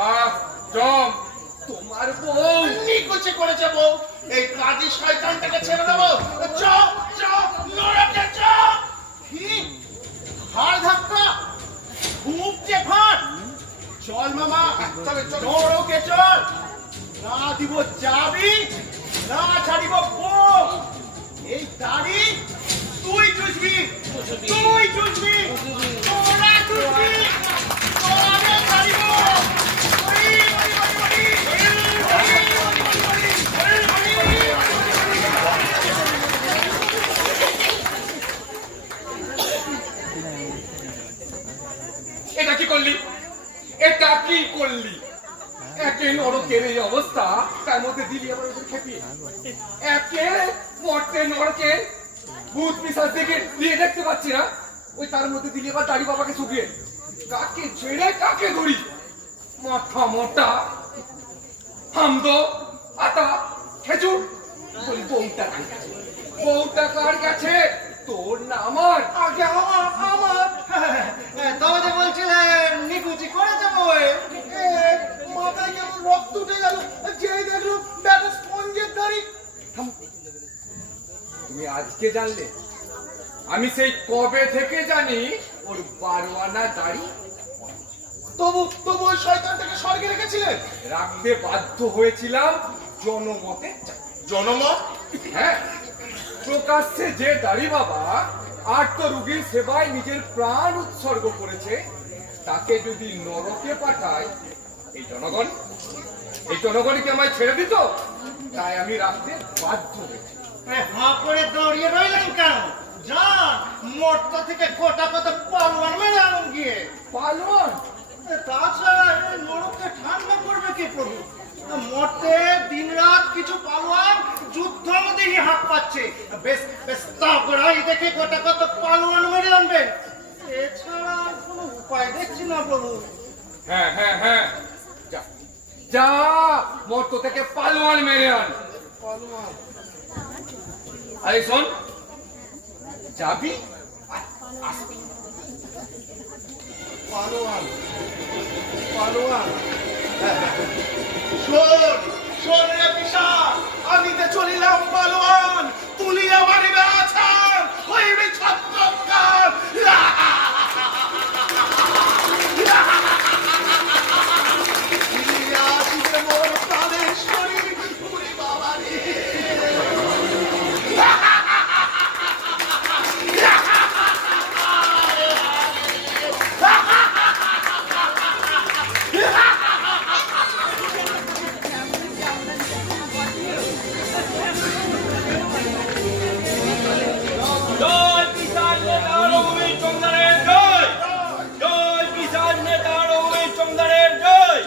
আহ জম, তোমার বউ নিকুচি করে যাবো, এই কাজী শয়তানটাকে ছেড়ে দেবো। চ চ নরকে চ। কি হাড় ধাক্কা, খুব যে ফাট। চল মামা, চলে, চলে। নরকে চল। না দিব চাবি, না ছাড়িব বউ। এই দাড়ি তুই চুষবি, তুই চুষবি, তোরা চুষবি, তোরে ছাড়িব। হরি, হরি, হরি, হরি, হরি, হরি, হরি, হরি, হরি, হরি, এটা কি করলি? এটা কি করলি? একে নরক লোকের এই অবস্থা, তার মধ্যে দিলি আবার ওদের খেপিয়ে একে মরতে নরকে ভূত পিশাচ দেখে নিয়ে দেখতে পাচ্ছি না, ওই তার মধ্যে দিলি আবার দাড়ি বাবাকে শুকিয়ে কাকে ছেড়ে কাকে ধরি, মাথা মোটা হামদো আতা খেজুর বলি বউটা কার কাছে, তোর না আমার? আগে আমার তবে যে বলছিলেন নিকুচি করে যাবো মাথায় কেমন রক্ত উঠে গেল, যেই দেখলো ব্যাটা স্পঞ্জের দাড়ি। তুমি আজকে জানলে? আমি সেই কবে থেকে জানি ওর 12 আনা দাড়ি। তবু ওই শয়তানটাকে স্বর্গে রেখেছিলেন? রাখতে বাধ্য হয়েছিলাম জনমতের চাপ। জনমত? হ্যাঁ, প্রকাশ্যে যে দাড়ি বাবা আর্ত রোগীর সেবায় নিজের প্রাণ উৎসর্গ করেছে, তাকে যদি নরকে পাঠায় এই জনগণ কি আমায় ছেড়ে দিত? তাই আমি রাখতে বাধ্য হয়েছি। হাঁ করে দৌড়িয়ে রইলেন কেন? যান মোটটা থেকে গোটা কত পালোয়ান মেরে আনুন গিয়ে। পালোয়ান? তাছাড়া নরকে ঠান্ডা করবে কে প্রভু? মরতে দিন রাত কিছু পালোয়ান যুদ্ধ মধ্যেই হাত পাচ্ছে, বেশ বেশ তাগড়াই দেখে গোটা কত পালোয়ান মেরে আনবেন। এছাড়া কোনো উপায় দেখছি না প্রভু। হ্যাঁ হ্যাঁ হ্যাঁ, যা যা মর্ত থেকে পালোয়ান মেরে আন। পালোয়ান? আরে শোন, যাবি আসবি। পালোয়ান পালোয়ান শোন রে পিশাচ, আমি তো চলিলাম পালোয়ান, তুলি আমার আছাড় হইবে ছত্রকার। আসিবে মোর প্রাণেশ্বরী, ওরে বাবা রে। জয় কিষাণ নেতা রঘুবীর চন্দ্রের জয়, জয় কিষাণ নেতা রঘুবীর চন্দ্রের জয়,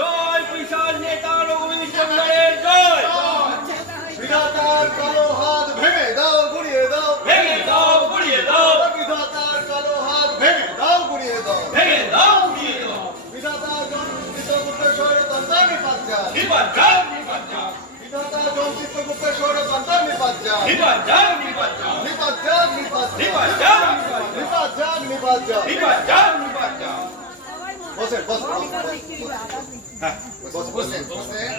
জয় কিষাণ নেতা রঘুবীর চন্দ্রের জয়। বিধাতার কালো হাত ভেঙে দাও, গুড়িয়ে দাও, ভেঙে দাও গুড়িয়ে দাও, বিধাতার কালো হাত ভেঙে দাও, গুড়িয়ে দাও। ভেঙে দাও গুড়িয়ে দাও। বিধাতা জনচিত্ত গুপ্তের ষড়যন্ত্র নিপাত যাক, নিপাত যাক, নিপাত যাক, বিধাতা জনচিত্ত গুপ্তের ষড়যন্ত্র নিপাত যাক, নিপাত যাক, নিপাত যাক, নিপাত যাক, নিপাত নিপাত যাক, যাক, নিপাত যাক, নিপাত যাক। নিপাত যাক, নিপাত যাক। বসেন, বসেন, বসেন, বসেন।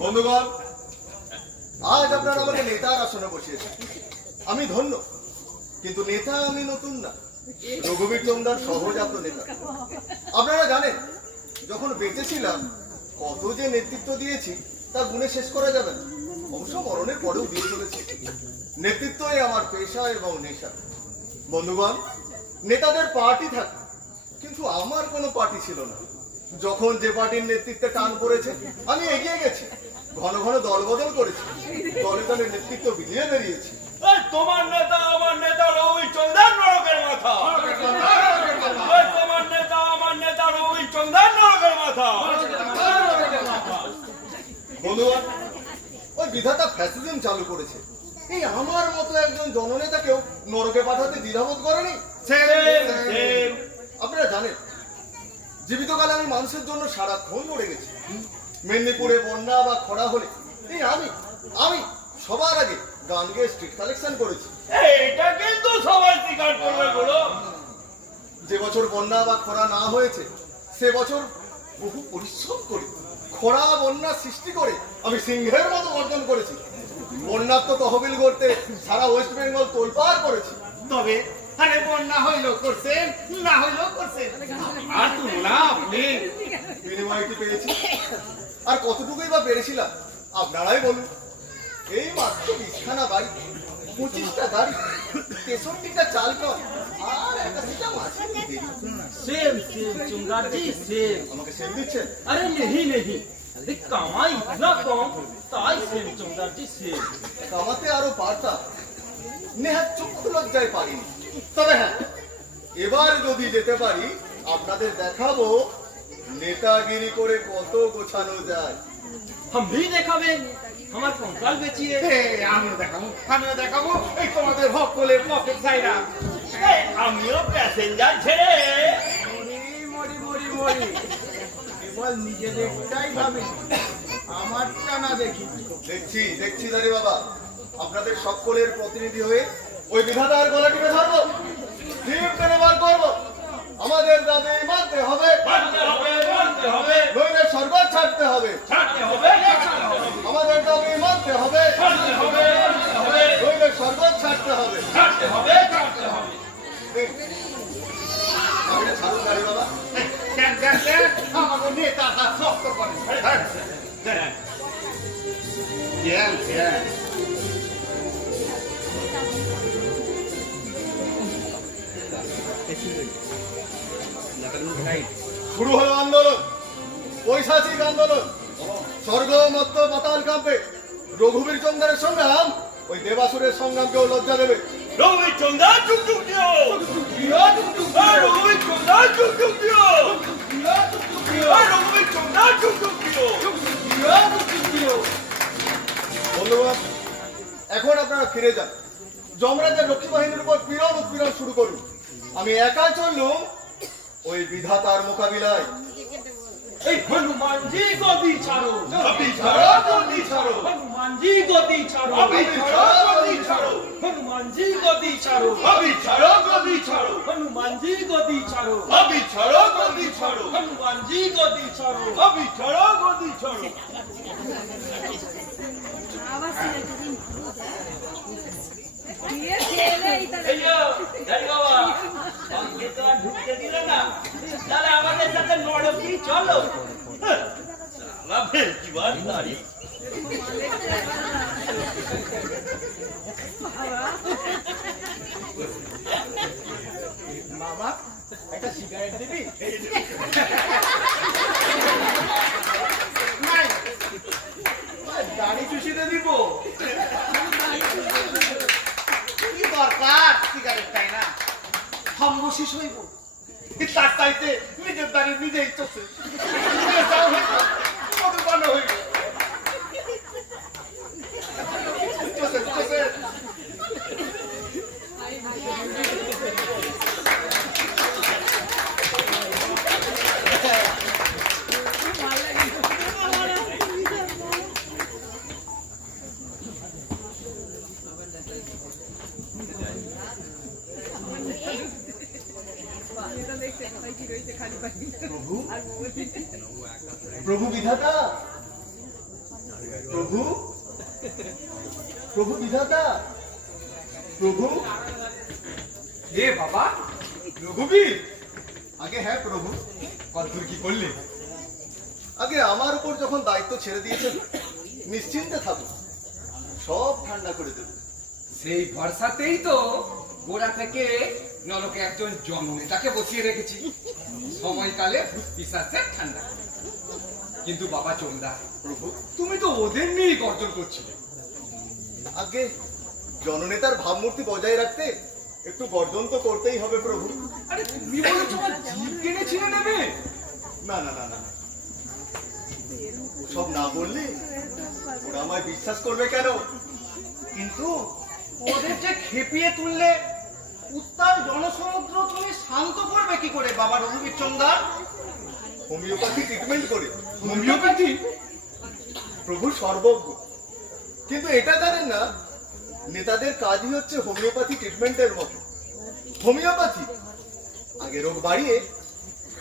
বন্ধুগণ, আজ আপনারা আমাকে নেতার আসনে বসিয়েছেন, আমি ধন্য। কিন্তু নেতা আমি নতুন না, রঘুবীর চন্দ্রার সহজাত নেতা। আপনারা জানেন, যখন বেঁচে ছিলাম কত যে নেতৃত্ব দিয়েছি তা গুণে শেষ করা যাবে না। অবশ্য মরণের পরেও দিয়ে চলেছি। নেতৃত্বই আমার পেশা এবং নেশা। বন্ধুগণ, নেতাদের পার্টি থাকে, কিন্তু আমার কোনো পার্টি ছিল না। যখন যে পার্টির নেতৃত্বে টান পড়েছে আমি এগিয়ে গেছি, ঘন ঘন দল বদল করেছি, দলে দলে নেতৃত্ব বিলিয়ে বেরিয়েছি। এই তোমার নেতা আমার নেতা রঘুবীর চন্দ্রের নরকের মাথা, এই তোমার নেতা আমার নেতা রঘুবীর চন্দ্রের নরকের মাথা। বন্ধুগণ, ওই বিধাতা ফ্যাসিজম চালু করেছে, এই আমার মতো একজন জননেতাকেও নরকে পাঠাতে দ্বিধাবোধ করেনি। আপনারা জানেন, জীবিতকালে আমি মানুষের জন্য সারাক্ষণ লড়ে গেছি। মেদিনীপুরে বন্যা বা খরা হলে এই আমি সবার আগে গান গেয়ে স্ট্রিট কালেকশন করেছি। এটা কিন্তু সবাই স্বীকার করবে বলো। যে বছর বন্যা বা খরা না হয়েছে সে বছর বহু পরিশ্রম করে খরা বন্যা সৃষ্টি করে আমি সিংহের মতো অর্জন করেছি। বন্যার তো তহবিল করতে সারা ওয়েস্ট বেঙ্গল তোলপাড় করেছি। তবে আরে বন্যা হইলো করছেন, না হইলো করছেন, আর তুমি না আপনি বিনিময়টি পেয়েছি, আর কতটুকুই বা পেরেছিলাম আপনারাই বলুন। এই মাত্র 20খানা বাড়ি, 25টা গাড়ি, 63টা চাল কল, আর 81টা মাছ। सेम सेम चुंगार जी सेम। আমাকে সেল দিচ্ছেন? अरे नहीं नहीं, अरे कमाई इतना कम, ताई सेम चुंगार जी सेम। কামাতে আরো পারতাম, নেহাত চক্ষু লজ্জায় পারিনি। তবে হ্যাঁ, এবার যদি যেতে পারি আপনাদের দেখাবো নেতাগিরি করে কত গোছানো যায়। हम भी দেখাবেন আমার কঙ্কাল বেচিয়ে। আমিও দেখাবো এই তোমাদের হকলে পকেট সাইরা। আমিও প্যাসেঞ্জার ছেড়ে কেবল নিজেদেরটাই ভাবি, আমারটা না দেখি। দেখছি দাঁড়ি বাবা, আপনাদের সকলের প্রতিনিধি হয়ে ওই বিধাতার গলা টিপে ধরবো, জিপ টেনে বার করবো। আমাদের দাবি মানতে হবে, নইলে সরকার ছাড়তে হবে। আমাদের দাবি মানতে হবে, নইলে সরকার ছাড়তে হবে। আপনি ছাড়ুন গাড়ি বাবা। আমাদের নেতা হাত শক্ত করে। শুরু হলো আন্দোলন, পৈশাচিক আন্দোলন। স্বর্গ মত্ত পাতাল কাঁপে। রঘুবীর চন্দ্রের সংগ্রাম ওই দেবাসুরের সংগ্রামকেও লজ্জা দেবে। রঘুবীর চন্দ্র চুক চুক দিও, রঘুবীর চন্দ্র চুক চুক দিও, রঘুবীর চন্দ্র চুক চুক দিও। বন্ধুগণ, এখন আপনারা ফিরে যান, যমরাজের রক্ষী বাহিনীর উপর পীড়ন উৎপীড়ন শুরু করুন। আমি একা চললুম ওই বিধাতার মোকাবিলায়। এই হনুমান জি গদি ছাড়ো, গদি ছাড়ো, গদি ছাড়ো। হনুমান জি গদি ছাড়ো, গদি ছাড়ো, গদি ছাড়ো। হনুমান জি গদি ছাড়ো, গদি ছাড়ো, গদি ছাড়ো। হনুমান জি গদি ছাড়ো, গদি ছাড়ো, গদি ছাড়ো। হনুমান জি গদি ছাড়ো। গদি ছাড়ো, গদি ছাড়ো। এই যে, দাঁড়ি বাবা, আমাকে তো আর ঢুকতে দিল না। তাহলে আমাদের সাথে নরকি চলো। শালা ভেলকিবাজ নারী। বাবা একটা সিগারেট দিবি? দাড়ি চুষিতে দিব। কি দরকার সিগারেট, তাই না? সর্বশেষ হইব। তার চাইতে নিজের দাড়ি নিজেই চষে হইব। চষে চষে প্রভু বিধাতা, প্রভু প্রভু বিধাতা, প্রভু। হে বাবা, রঘুবীর, আগে হ্যাঁ প্রভু, কতদূর কি করলে? আগে আমার উপর যখন দায়িত্ব ছেড়ে দিয়েছেন, নিশ্চিন্তে থাকুন, সব ঠান্ডা করে দেব। সেই ভরসাতেই তো গোড়া থেকে নরকে একজন জননেতাকে বসিয়ে রেখেছি, সময়কালে পিসাচে ঠান্ডা। কিন্তু বাবা চোমদা, প্রভু, তুমি তো ওদের নিয়েই গর্জন করছিলে। আগে জননেতার ভাবমূর্তি বজায় রাখতে একটু গর্জন তো করতেই হবে প্রভু। আরে তুমি বলেছো আমার জিভ কেটে ছিঁড়ে নেবে? না না না না, সব না বললে ওরা আমায় বিশ্বাস করবে কেন? কিন্তু ওদের যে খেপিয়ে তুললে উত্তাল জনসমুদ্র তুমি শান্ত করবে কি করে বাবা রঘুবীর চন্দ্র? হোমিওপ্যাথি ট্রিটমেন্ট করে। হোমিওপ্যাথি? প্রভু সর্বজ্ঞ, কিন্তু এটা জানেন না নেতাদের কাজই হচ্ছে হোমিওপ্যাথি ট্রিটমেন্টের মতো। হোমিওপ্যাথি আগে রোগ বাড়িয়ে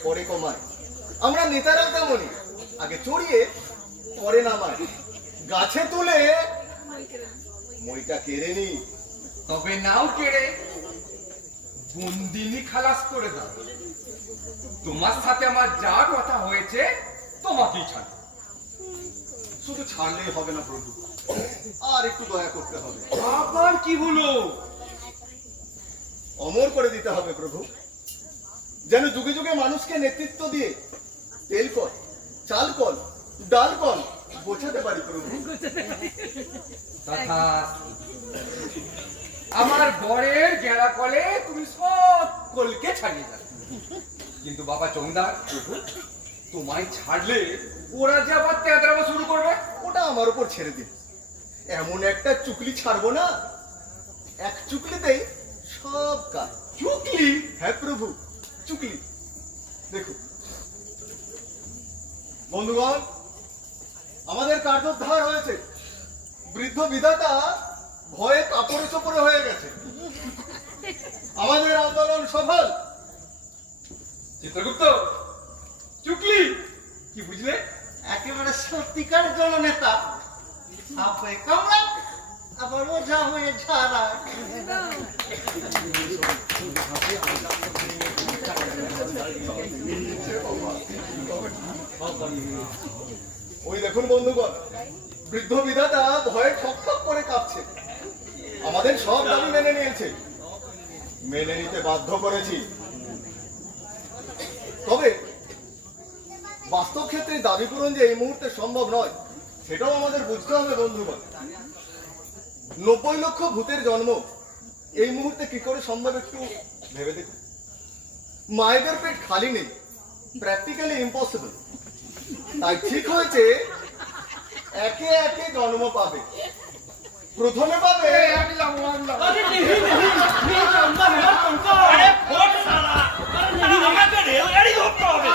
পরে কমায়, আমরা নেতারা তেমনই, আগে চড়িয়ে পরে নামায়, গাছে তুলে মইটা কেড়ে নি। তবে নাও কেড়ে বন্দিনী খালাস করে দাও। তোমার সাথে আমার যা কথা হয়েছে তোমাকেই ছাড়। শুধু ছাড়লেই হবে না প্রভু, আর একটু দয়া করতে হবে। আবার কি হলো? অমর করে দিতে হবে প্রভু, যেন যুগে যুগে মানুষকে নেতৃত্ব দিয়ে তেল কল, চাল কল, ডাল কল বোঝাতে পারি প্রভু। তথা আমার বরের গেলা কলে তুমি সব কলকে ছাড়িয়ে যাবে। কিন্তু বাবা চৌদার তোমায় ছাড়লে ওরা যে আবার তেঁতরাবো শুরু করবে। ওটা আমার উপর ছেড়ে দিন। এমন একটা চুকলি ছাড়বো না, এক চুকলিতেই সব কাজ। চুকলি? হ্যাঁ প্রভু, চুকলি। দেখুন বন্ধুগণ, আমাদের কার্যোদ্ধার হয়েছে। বৃদ্ধ বিধাতা ভয়ে কাপড়ে চোপড়ে হয়ে গেছে। আমাদের আন্দোলন সফল। চিত্রগুপ্ত, চুকলি কি বুঝলে? একেবারে সত্যিকার জননেতা। সাপ হয়ে কামড়া, আবার ওঝা হয়ে ঝাড়া। ওই দেখুন বন্ধুগণ, বৃদ্ধ বিধাতা ভয়ে ঠক করে কাঁপছে। আমাদের সব দাবি মেনে নিয়েছে, মেনে নিতে বাধ্য করেছি। তবে বাস্তব ক্ষেত্রে দাবি পূরণ যে এই মুহূর্তে সম্ভব নয়, সেটাও আমাদের বুঝতে হবে বন্ধুগণ। 90 লক্ষ ভূতের জন্ম এই মুহূর্তে কি করে সম্ভব একটু ভেবে দেখুন। মায়েদের পেট খালি নেই, প্র্যাকটিক্যালি ইম্পসিবল। তাই ঠিক হয়েছে একে একে জন্ম পাবে। প্রথমে পাবে अरे नहीं चौंका है चौंका। আরে ফোট শালা, আরে আমাকে রেলগাড়ি ধরতে হবে।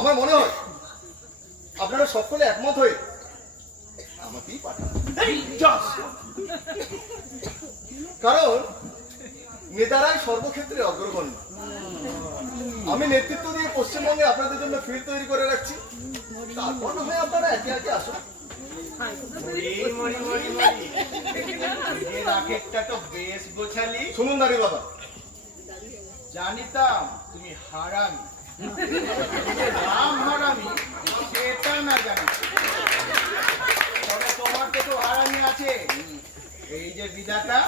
আমার মনে হয় আপনারা সকলে একমত হয়ে আমাকেই পাঠান। কারণ নেতারাই সর্বক্ষেত্রে অগ্রগণ্য। আমি নেতৃত্ব দিয়ে পশ্চিমবঙ্গে আপনাদের জন্য ফিল্ড তৈরি করে রাখছি। তারপর না হয় আপনারা একে একে আসুন। রাকেটটা তো বেশ গোছালি। শুনুন দাঁড়ি বাবা, জানিতাম তুমি হারামি, রাম হারামি সেটা না জানি। তবে তোমার তো হারামি আছে। এই যে বিধাতা,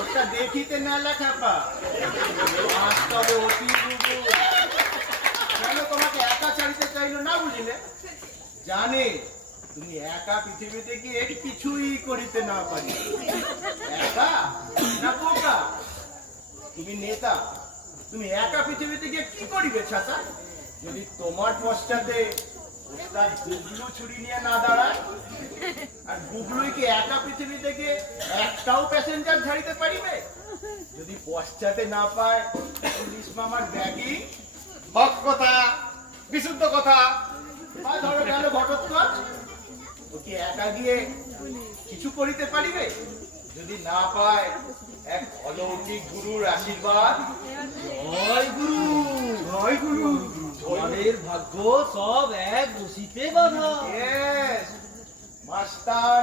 ওটা দেখিতে না লেখা পা, বাস্তবে অতি বুবু। কেন তোমাকে একা ছাড়িতে চাইলো না বুঝিলে? জানে তুমি একা পৃথিবীতে গিয়ে কিছুই করিতে না পারি। একা না বোকা? তুমি নেতা, তুমি একা পৃথিবীতে গিয়ে কি করিবে ছাতা? যদি তোমার পশ্চাতে ওস্তাদ গুগলু ছুরি নিয়ে না দাঁড়ায়, আর গুগলুই কি একা পৃথিবীতে গিয়ে একটাও প্যাসেঞ্জার ঝাড়িতে পারিবে? যদি পশ্চাতে না পায় পুলিশ মামার ব্যাগই হক কথা, বিশুদ্ধ কথা। বা ধরো গেল ঘটোৎকচ, ও কি একা গিয়ে কিছু করিতে পারিবে? যদি না পায় এক অলৌকিক গুরুর আশীর্বাদ। জয় গুরু, জয় গুরু। তোমাদের ভাগ্য সব এক বসিতে বাঁধা। Yes, মাস্তান,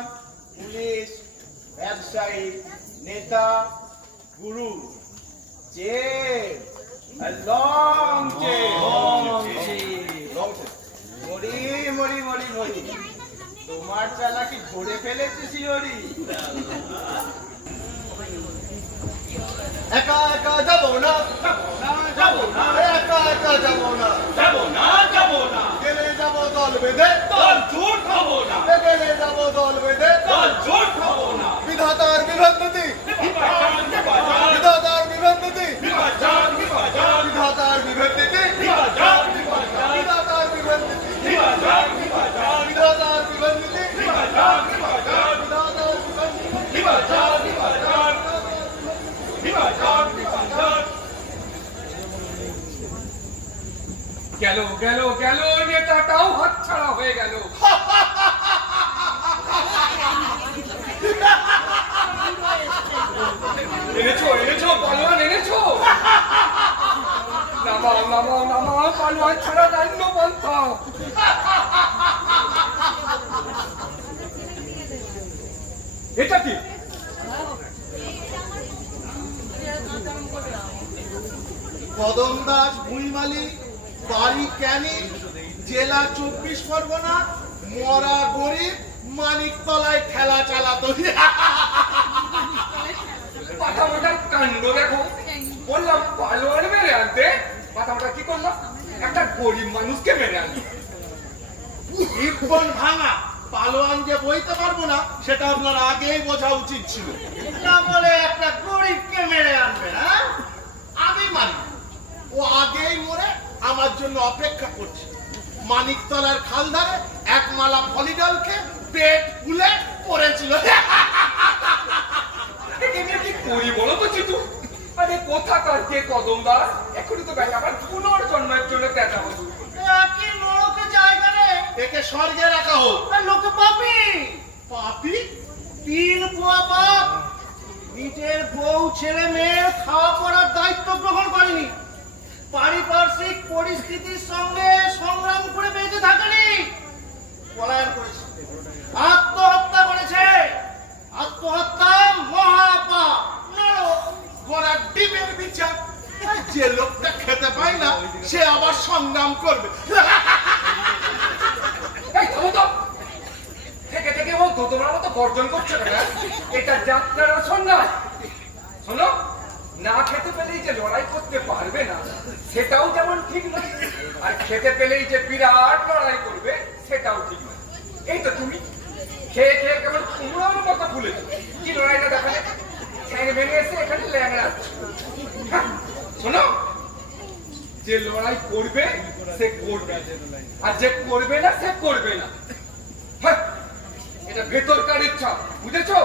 পুলিশ, ব্যবসায়ী, নেতা, গুরু, চেন, a long chain. মরি মরি মরি মরি, তোমার চালাকি ধরে ফেলেছে শিওরি। একা একা যাবো না, যাবো না, একা একা যাবো না। যাবো না, যাবো না। গেলে যাবো দল বেঁধে, দল জোট হবো না, গেলে যাবো দল বেঁধে। দল জোট হবো না। বিধাতার বিভ্রান্তি, বিভাজন, বিভাজন, বিধাতার বিভ্রান্তি, বিভাজন, বিভাজন, বিধাতার বিভ্রান্তি, বিভাজন, বিভাজন, বিধাতার বিভ্রান্তি, বিভাজন, বিভাজন, বিধাতার বিভ্রান্তি, বিভাজন, বিভাজন, বিধাতার বিভ্রান্তি। বিভাজন, বিভাজন, বিভাজন, বিভাজন। গেল গেল গেল, নেতাটাও হাতছাড়া হয়ে গেল। এনেছো এনেছো পালোয়ান এনেছো। নামাও নামাও নামাও, পালোয়ান ছাড়া দান্য পন্থা। এটা কি? কদম দাস ভুইমালি, বাড়ি ক্যানিং, জেলা 24 পরগনা, মরা গরিব, মানিকতলায় ঠেলা চালাতো। মাথা মাথার কাণ্ড দেখো। বললাম পালোয়ান মেরে আনতে, মাথা মাথা কি করলাম? একটা গরিব মানুষকে মেরে আনলো। ইব্বন ভাঙা পালোয়ান যে বইতে পারবো না সেটা আপনার আগেই বোঝা উচিত ছিল। না বলে একটা গরিবকে মেরে আনবে না? আমি মানি ও আগেই মরে আমার জন্য অপেক্ষা করছে। মানিকতলার খাল ধারে এক মালা ফলিডলকে পেট ফুলে পড়েছিল। কি করি বলো তো চিতু? আরে কোথাকার কে কদম দাস, এখনই তো ভাই আমার পুনর্জন্মের জন্য দেখা হতো। কি নরকে জায়গা রে? একে স্বর্গে রাখা হোক। লোকে পাপি পাপি? 3 বুয়া বাপ নিজের বউ ছেলে মেয়ের খাওয়া পড়ার দায়িত্ব গ্রহণ করেনি, পারিপার্শ্বিক পরিস্থিতির সঙ্গে সংগ্রাম করে বেঁচে থাকেনি, পলায়ন করেছে, আত্মহত্যা করেছে। আত্মহত্যা মহাপাপ, নরক। গড়ার ডিমের বিচার। যে লোকটা খেতে পায় না সে আবার সংগ্রাম করবে। এই থামো তো, থেকে থেকে ও তোমরা মতো গর্জন করছো না। এটা যাত্রার আসন না। শোনো, না খেতে পেলেই যে লড়াই করতে পারবে না সেটাও যেমন ঠিক নয়, আর খেতে পেলেই যে বিরাট লড়াই করবে সেটাও ঠিক নয়। এই তো তুমি খেয়ে খেয়ে কেমন কুমড়োর মতো ফুলেছো। কি লড়াইটা দেখালে? ঠ্যাং ভেঙে এসে এখানে ল্যাংড়া। শোনো, যে লড়াই করবে সে করবে, আর যে করবে না সে করবে না। হ্যাঁ, এটা ভেতরকার ইচ্ছা, বুঝেছো?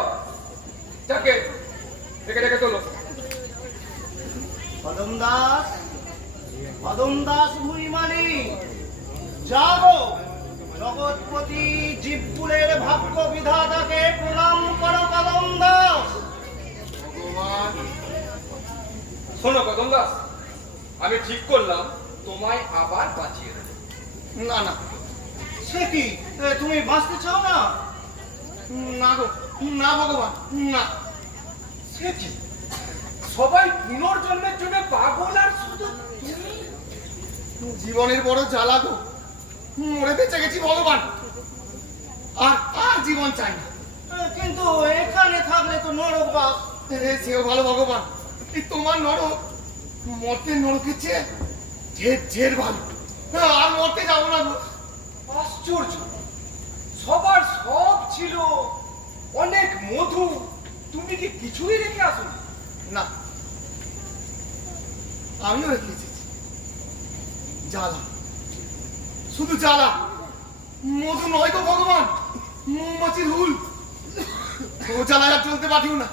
যাকে ডেকে ডেকে তোলো। পদম দাস ভুইমালি, যাবো জগৎপতি জীবকুলের ভাগ্য বিধাতাকে প্রণাম করো পদম দাস। শোনো কদম দাস, আমি ঠিক করলাম তোমায় আবার বাঁচিয়ে দেবো। না না সে কি, তুমি বাঁচতে চাও না? না গো, না ভগবান, না। সে কি, সবাই পুনর্জন্মের জন্য পাগল, আর শুধু তুমি? জীবনের বড় জ্বালা গো, মরে বেঁচে গেছি ভগবান, আর আর জীবন চাই না। কিন্তু এখানে থাকলে তো নরক বাস। সেও ভালো ভগবান, এই তোমার নরক মর্তের নরকের চেয়ে ঢের ঢের ভালো। আর মরতে যাবো না গো। আশ্চর্য, সবার সব ছিল, অনেক মধু, তুমি কি কিছুই রেখে আসো? না, আমিও রেখে এসেছি জ্বালা, শুধু জ্বালা। মধু নয় গো ভগবান, মৌমাছির হুল। ও জ্বালায় আর চলতে পারিও না,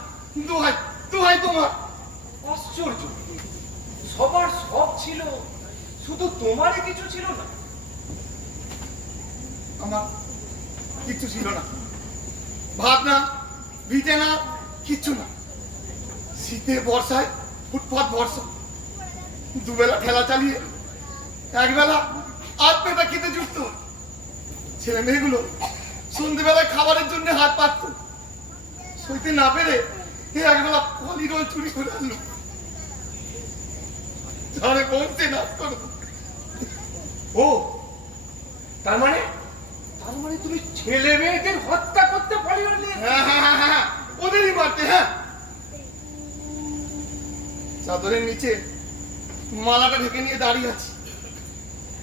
দোহাই দোহাই তোমার। আশ্চর্য, সবার সব ছিল, শুধু তোমারই কিছু ছিল না। আমার কিচ্ছু ছিল না, ভাত না, ভিটে না, কিচ্ছু না। শীতে বর্ষায় ফুটপাত ভরসা, দুবেলা ঠেলা চালিয়ে একবেলা আধ পেটা খেতে জুটত। ছেলে মেয়েগুলো সন্ধ্যেবেলায় খাবারের জন্য হাত পাতত, সইতে না পেরে একবেলা পলি রোল চুরি করে আনলো, ঝড়ে পৌঁছে না করো। ও, তার মানে তুমি ছেলে মেয়েদের হত্যা করতে পারি? হ্যাঁ হ্যাঁ হ্যাঁ হ্যাঁ, ওদেরই মারতে। হ্যাঁ, চাদরের নিচে মালাটা ঢেকে নিয়ে দাঁড়িয়ে আছি,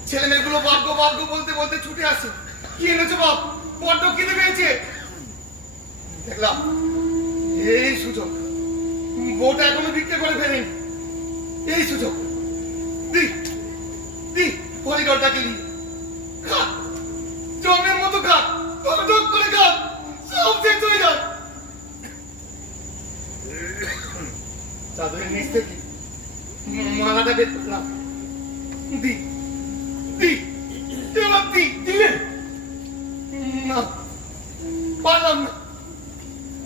ছেলে মেয়েগুলো ভাগ্য ভাগ্য বলতে বলতে ছুটে আসে। কি এনেছো বাপ? বড্ড খিদে পেয়েছে। দেখলাম এই সুযোগ, বউটা এখনো ভিক্ষে করে ফেলেনি, এই সুযোগ দি দি করিডরটাকে নিয়ে খা, জমের মতো খা, টক করে খা, সব শেষ হয়ে যাক। চাদরের নিচ থেকে মালাটা বের করলাম, দি দি এবার দি দিলে না, পারলাম না।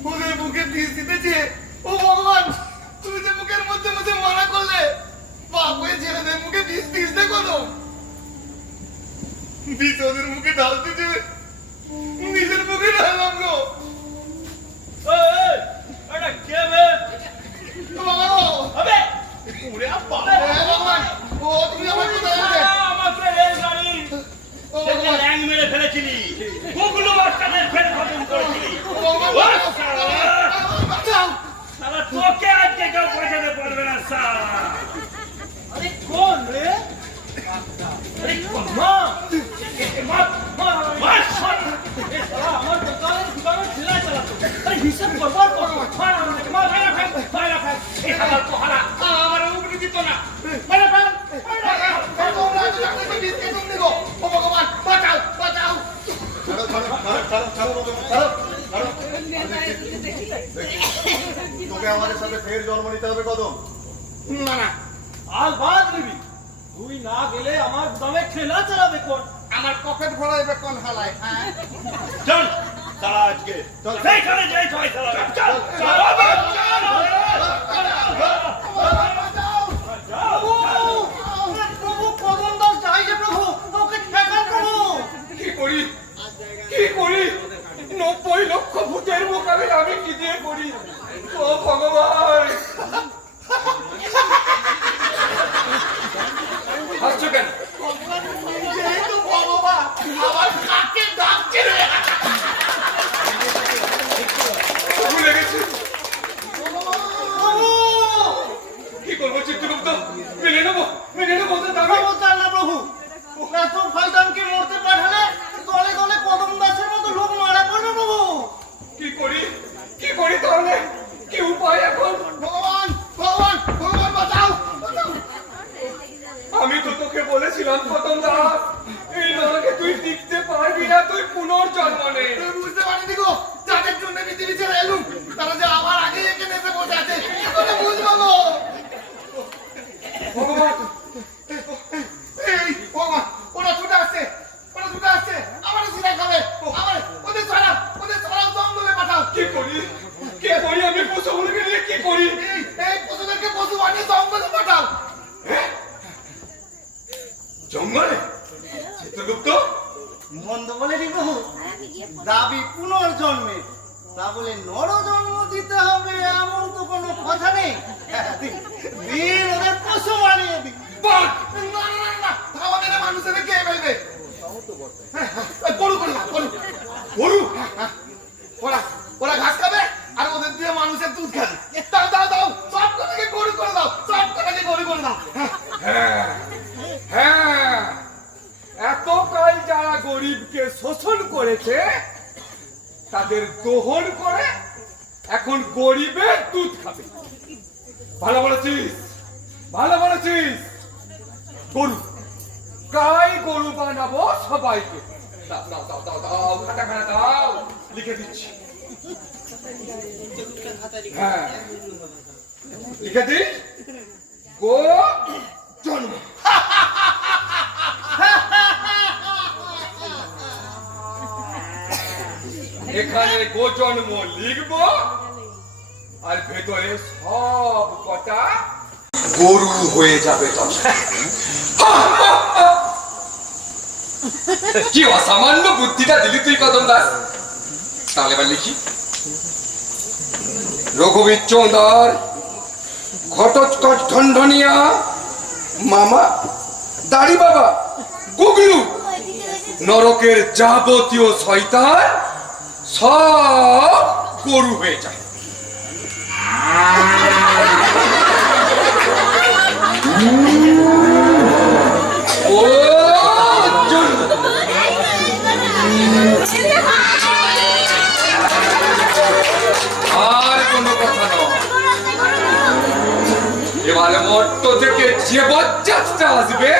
ওদের বুকে বিষ দিতে চেয়ে, ও ভগবান, তুমি যে মুখের মধ্যে মধ্যে মানা করলে, বাপ হয়ে ছেলেদের মুখে বিষ দিস না কোনো। বিষ ওদের মুখে ঢালতে চেয়ে নিজের মুখে ঢাললাম গো। এটা কে বে? বাবা, ওরে বাবা, ভগবান, ও তুমি আমার কোথায় আনলে? আমাকে রেলগাড়ি ও ভগবান, ল্যাং মেরে ফেলেছিলি, গুগলু বাচ্চাদের ফেল খতম করেছিলি। বাঁচাও। সারা তোকে আজকে কেউ বাঁচাতে পারবে না সারা। আরে কোন রে? আরে মা, মা, মা, মা, হিসাব করবার কত মার আমাকে মার মার ফেল এই হালাল তো হালা আমার উগনি দিত না মারা ফেল তোমরা তো জানো যে বিস্কে তুমি গো ও ভগবান বাঁচাও বাঁচাও ছাড়ো তোকে আমাদের সাথে ফের জন্ম নিতে হবে কদম না না আল বাদ নিবি তুই না গেলে আমার দমে ঠেলা চালাবে কোন আমার পকেট ভরাইবে কোন হালায় হ্যাঁ চল তারা আজকে চল। সেইখানে যাই ছয় তারা চল চল প্রভু কদম দাস যাই যে প্রভু ওকে ঠেকান প্রভু কি করি 90 লক্ষ ভূতের মোকাবিলা আমি কি দিয়ে করি ও ভগবান হাসছো কেন যেহেতু ভগবান আমার কাকে ডাকছে রে ভুলে গেছি কি করবো চিত্রগুপ্ত মেনে নেবো তো দাবি ক্ষমতার না প্রভু এত শয়তানকে মরতে পাঠালে দলে দলে কদম দাসের মতো লোক মারা পড়বে প্রভু কি করি তাহলে কি উপায় এখন ভগবান ভগবান ভগবান বাঁচাও আমি তো তোকে বলেছিলাম প্রথম দাস এই নরকে তুই টিকতে পারবি না তুই পুনর্জন্ম নে তুমি বুঝতে পারিনি গো যাদের জন্য পৃথিবী ছেড়ে এলুম তারা যে আমার আগে এখানে এসে বসে আছে কি করে বুঝবো গো ভগবান এই ভগবান ওরা ছুটে আসছে আমার সিনা খাবে আমার ওদের ছাড়াও জঙ্গলে পাঠাও কি করি আমি পশুগুলোকে নিয়ে কি করি এই পশুদেরকে পশু বানিয়ে জঙ্গলে পাঠাও জঙ্গলে চিত্রগুপ্ত মন্দ বলেনি প্রভু দাবি পুনর্জন্মে তা বলে নরজন্ম দিতে হবে এমন তো কোনো কথা নেই দিন ওদের পশু বানিয়ে দিন বাঘ না ধাওয়া মেরে মানুষের কে ফেলবে গরু গরু ওরা ঘাস খাবে আর ওদের দিয়ে মানুষের দুধ খাবে দাও সব কটাকে গরু করে দাও হ্যাঁ এতকাল যারা গরিবকে শোষণ করেছে তাদের দহন করে এখন গরিবের দুধ খাবে ভালো বলেছিস গরু বানাবো সবাইকে দাও খাতা দাও লিখে দিচ্ছি হ্যাঁ লিখে দিস গো জন্ম এখানে গো জন্ম লিখবো আর ভেতরে সব কটা গরু হয়ে যাবে কি অসামান্য বুদ্ধিটা দিলি তুই কদম দাস তাহলে এবার লিখি রঘুবীর চৌধর ঘটোৎকচ ঢনঢনিয়া মামা দাড়ি বাবা গুগলু নরকের যাবতীয় শয়তান সব গরু হয়ে যায় ও আর কোনো কথা নয় এবারে মর্ত থেকে যে বজ্জাতটা আসবে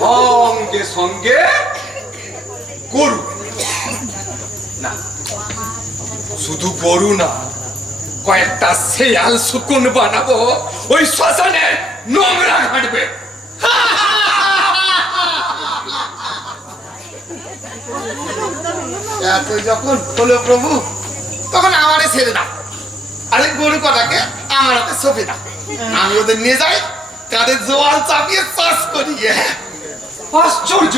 সঙ্গে সঙ্গে গরু না শুধু গরু না কয়েকটা শেয়াল শুকুন বানাবো ওই শ্মশানে নোংরা ঘাটবে এত যখন হলো প্রভু তখন আমারে ছেড়ে দাও আরে গরু কটাকে আমার হাতে সঁপে দাও আমি ওদের নিয়ে যাই তাদের জোয়াল চাপিয়ে চাষ করি আশ্চর্য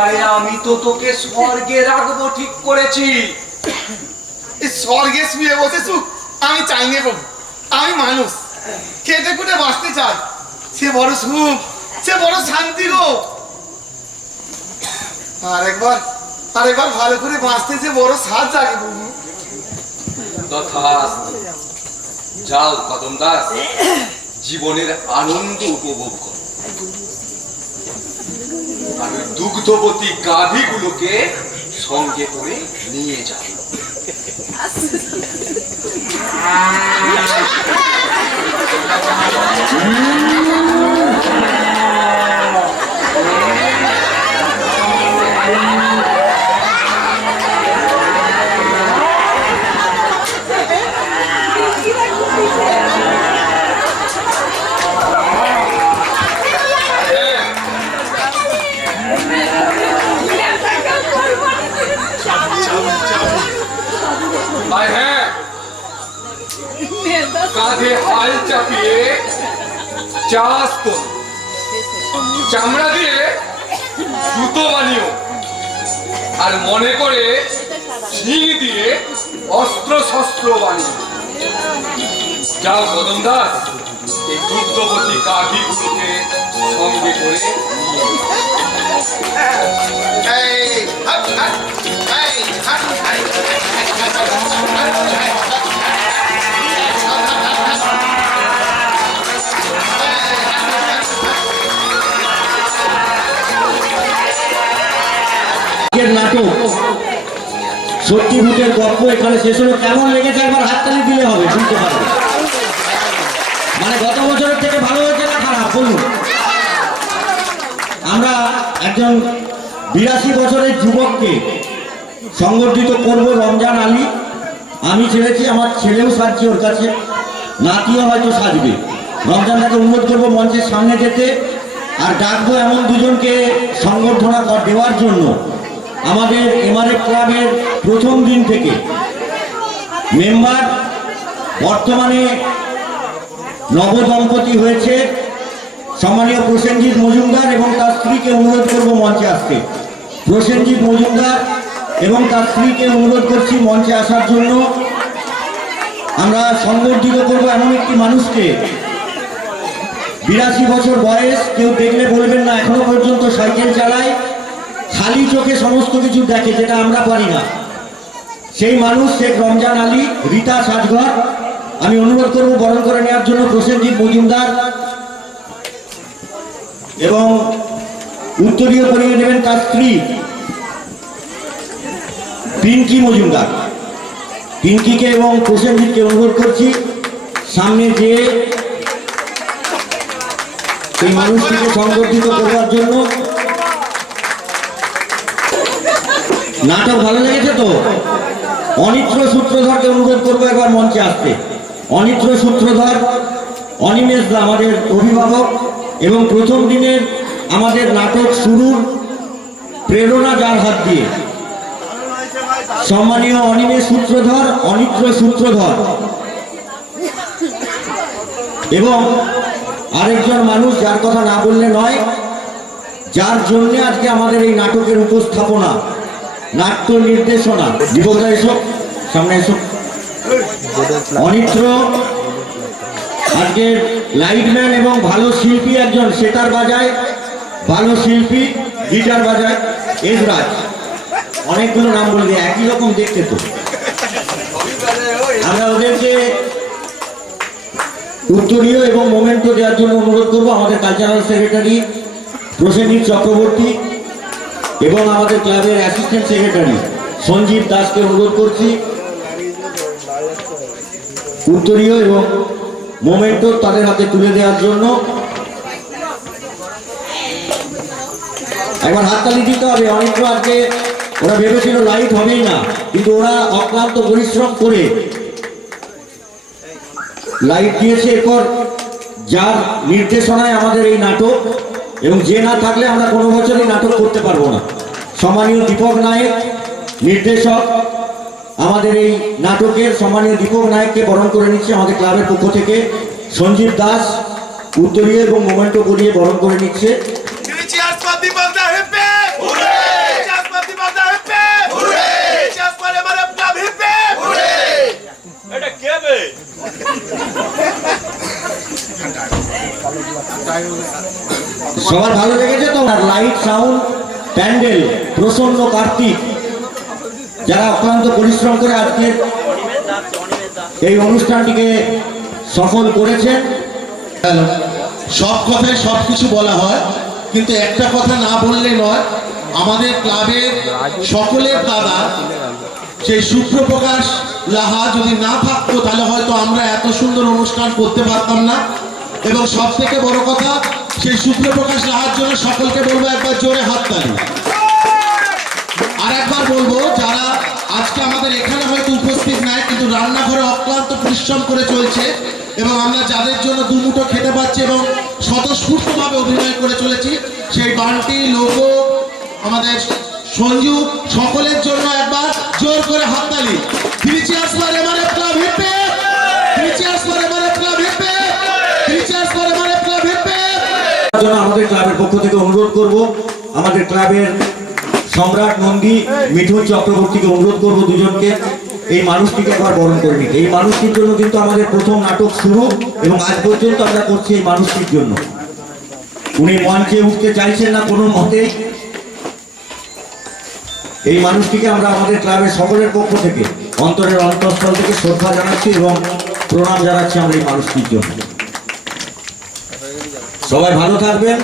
আরে আমি তো তোকে স্বর্গে রাখবো ঠিক করেছি এই স্বর্গে শুয়ে বসেছু আমি চাই নে প্রভু আমি মানুষ খেটে খুটে বাঁচতে চাই সে বড় সুখ সে বড় শান্তি গো আরেকবার ভালো করে বাঁচতে যে বড় সাজ জাগে প্রভু তথাস্তু যাও কদম দাস জীবনের আনন্দ উপভোগ কর আর ওই দুগ্ধবতী গাভীগুলোকে সঙ্গে করে নিয়ে যাও আর হ্যাঁ, কাঁধে হাল চাপিয়ে চাষ করো, চামড়া দিয়ে জুতো বানিও, আর মনে করে শিং দিয়ে অস্ত্র শস্ত্র বানিও। যাও কদম দাস, এই দুগ্ধবতী কাঠিগুলোকে সঙ্গে করে নাটক সত্যি ভূতের গল্প এখানে শেষ হলো। কেমন লেগেছে একবার হাততালি দিলে হবে, বুঝতে পারবে। মানে গত বছরের থেকে ভালো হয়েছে না খারাপ বলুন? আমরা একজন 82 বছরের যুবককে সংগঠিত করব, রমজান আলী। আমি ছেড়েছি, আমার ছেলেও সাজছে ওর কাছে, নাতিও হয়তো সাজবে। রমজানটাকে অনুরোধ করবো মঞ্চের সামনে যেতে, আর ডাকবো এমন দুজনকে সংবর্ধনা দেওয়ার জন্য। আমাদের এমআরএফ ক্লাবের প্রথম দিন থেকে মেম্বার, বর্তমানে নবদম্পতি হয়েছে, সম্মানীয় প্রসেনজিৎ মজুমদার এবং তার স্ত্রীকে অনুরোধ করব মঞ্চে আসতে। প্রসেনজিৎ মজুমদার এবং তার স্ত্রীকে অনুরোধ করছি মঞ্চে আসার জন্য। আমরা সংবর্ধিত করব এমন একটি মানুষকে, 82 বছর বয়স, কেউ দেখলে বলবেন না এখনো পর্যন্ত সাইকেল চালায়, খালি চোখে সমস্ত কিছু দেখে, যেটা আমরা পারি না। সেই মানুষ শেখ রমজান আলী, রীতা সাজঘর। আমি অনুরোধ করব বরণ করে নেওয়ার জন্য প্রসেনজিৎ মজুমদার, এবং উত্তরীয় করিয়ে দেবেন তার স্ত্রী পিঙ্কি মজুমদার। পিঙ্কিকে এবং প্রসেনজিৎকে অনুরোধ করছি সামনে যে এই মানুষটিকে সংগঠিত করবার জন্য। নাটক ভালো লেগেছে তো? অনিত্র সূত্রধরকে অনুরোধ করবো একবার মঞ্চে আসতে। অনিত্র সূত্রধর, অনিমেষ দা আমাদের অভিভাবক, এবং প্রথম দিনের আমাদের নাটক শুরুর প্রেরণা যার হাত দিয়ে, সম্মানীয় অনিমেষ সূত্রধর, অনিত্র সূত্রধর, এবং আরেকজন মানুষ যার কথা না বললে নয়, যার জন্য আজকে আমাদের এই নাটকের উপস্থাপনা, নাট্য নির্দেশনা। দীপকদা এসো, সামনে এসো। অনিত্র আজকের লাইটম্যান এবং ভালো শিল্পী একজন, সেতার বাজায়, ভালো শিল্পী, গিটার বাজায়। এজরাজ, অনেকগুলো নাম বলবে, একই রকম দেখতে তো। আমরা ওদেরকে উত্তরীয় এবং মোমেন্টো দেওয়ার জন্য অনুরোধ করবো। আমাদের কালচারাল সেক্রেটারি প্রসেনজিৎ চক্রবর্তী এবং আমাদের ক্লাবের অ্যাসিস্ট্যান্ট সেক্রেটারি সঞ্জীব দাসকে অনুরোধ করছি উত্তরীয় এবং মোমেন্টো তাদের হাতে তুলে দেওয়ার জন্য। একবার হাততালি দিতে হবে। অনেকটা আজকে ওরা ভেবেছিল লাইট হবেই না, কিন্তু ওরা অক্লান্ত পরিশ্রম করে লাইট দিয়েছে। এরপর যার নির্দেশনায় আমাদের এই নাটক, এবং যে না থাকলে আমরা কোনো বছরই নাটক করতে পারবো না, সম্মানীয় দীপক নায়ক নির্দেশক আমাদের এই নাটকের, সম্মানীয় দীপক নায়ককে বরণ করে নিচ্ছে আমাদের ক্লাবের পক্ষ থেকে। সঞ্জীব দাস উত্তরীয় এবং মোমেন্টো করিয়ে বরণ করে নিচ্ছে। সবার ভালো লেগেছে তো? লাইট, সাউন্ড, প্যান্ডেল, প্রসন্ন, কার্তিক, যারা অক্লান্ত পরিশ্রম করে আজকে এই অনুষ্ঠানটিকে সফল করেছেন। সব কথায় সবকিছু বলা হয়, কিন্তু একটা কথা না বললে নয়। আমাদের ক্লাবের সকলের দাদা সেই সুপ্রপ্রকাশ লাহা যদি না থাকতো তাহলে হয়তো আমরা এত সুন্দর অনুষ্ঠান করতে পারতাম না। এবং সব থেকে বড় কথা, সেই সুপ্রপ্রকাশ লাহার জন্য সকলকে বলবো একবার জোরে হাততালি। আর একবার বলবো, যারা আজকে আমাদের এখানে হয়তো উপস্থিত নাই কিন্তু রান্নাঘরে অক্লান্ত পরিশ্রম করে চলছে, এবং আমরা যাদের জন্য দুমুঠো খেতে পাচ্ছি এবং স্বতঃস্ফূর্তভাবে অভিনয় করে চলেছি, সেই বান্টি, লোগো, আমাদের সঞ্জু, সকলের জন্য একবার জোর করে হাততালি। Three cheers for MRF Club, hip hip! Three cheers for MRF Club, hip hip! Three cheers for MRF Club, hip hip! তার জন্য আমাদের ক্লাবের পক্ষ থেকে অনুরোধ করব, আমাদের ক্লাবের সম্রাট নন্দী, মিঠুন চক্রবর্তীকে অনুরোধ করব দুজনকে এই মানুষটিকে একবার বরণ করে নিতে। এই মানুষটির জন্য কিন্তু আমাদের প্রথম নাটক শুরু, এবং আজ পর্যন্ত আমরা করছি এই মানুষটির জন্য। উনি মঞ্চে উঠতে চাইছেন না কোনো মতেই। এই মানুষটিকে আমরা আমাদের ক্লাবের সকলের পক্ষ থেকে, অন্তরের অন্তঃস্থল থেকে শ্রদ্ধা জানাচ্ছি এবং প্রণাম জানাচ্ছি আমরা এই মানুষটির জন্য। সবাই ভালো থাকবেন।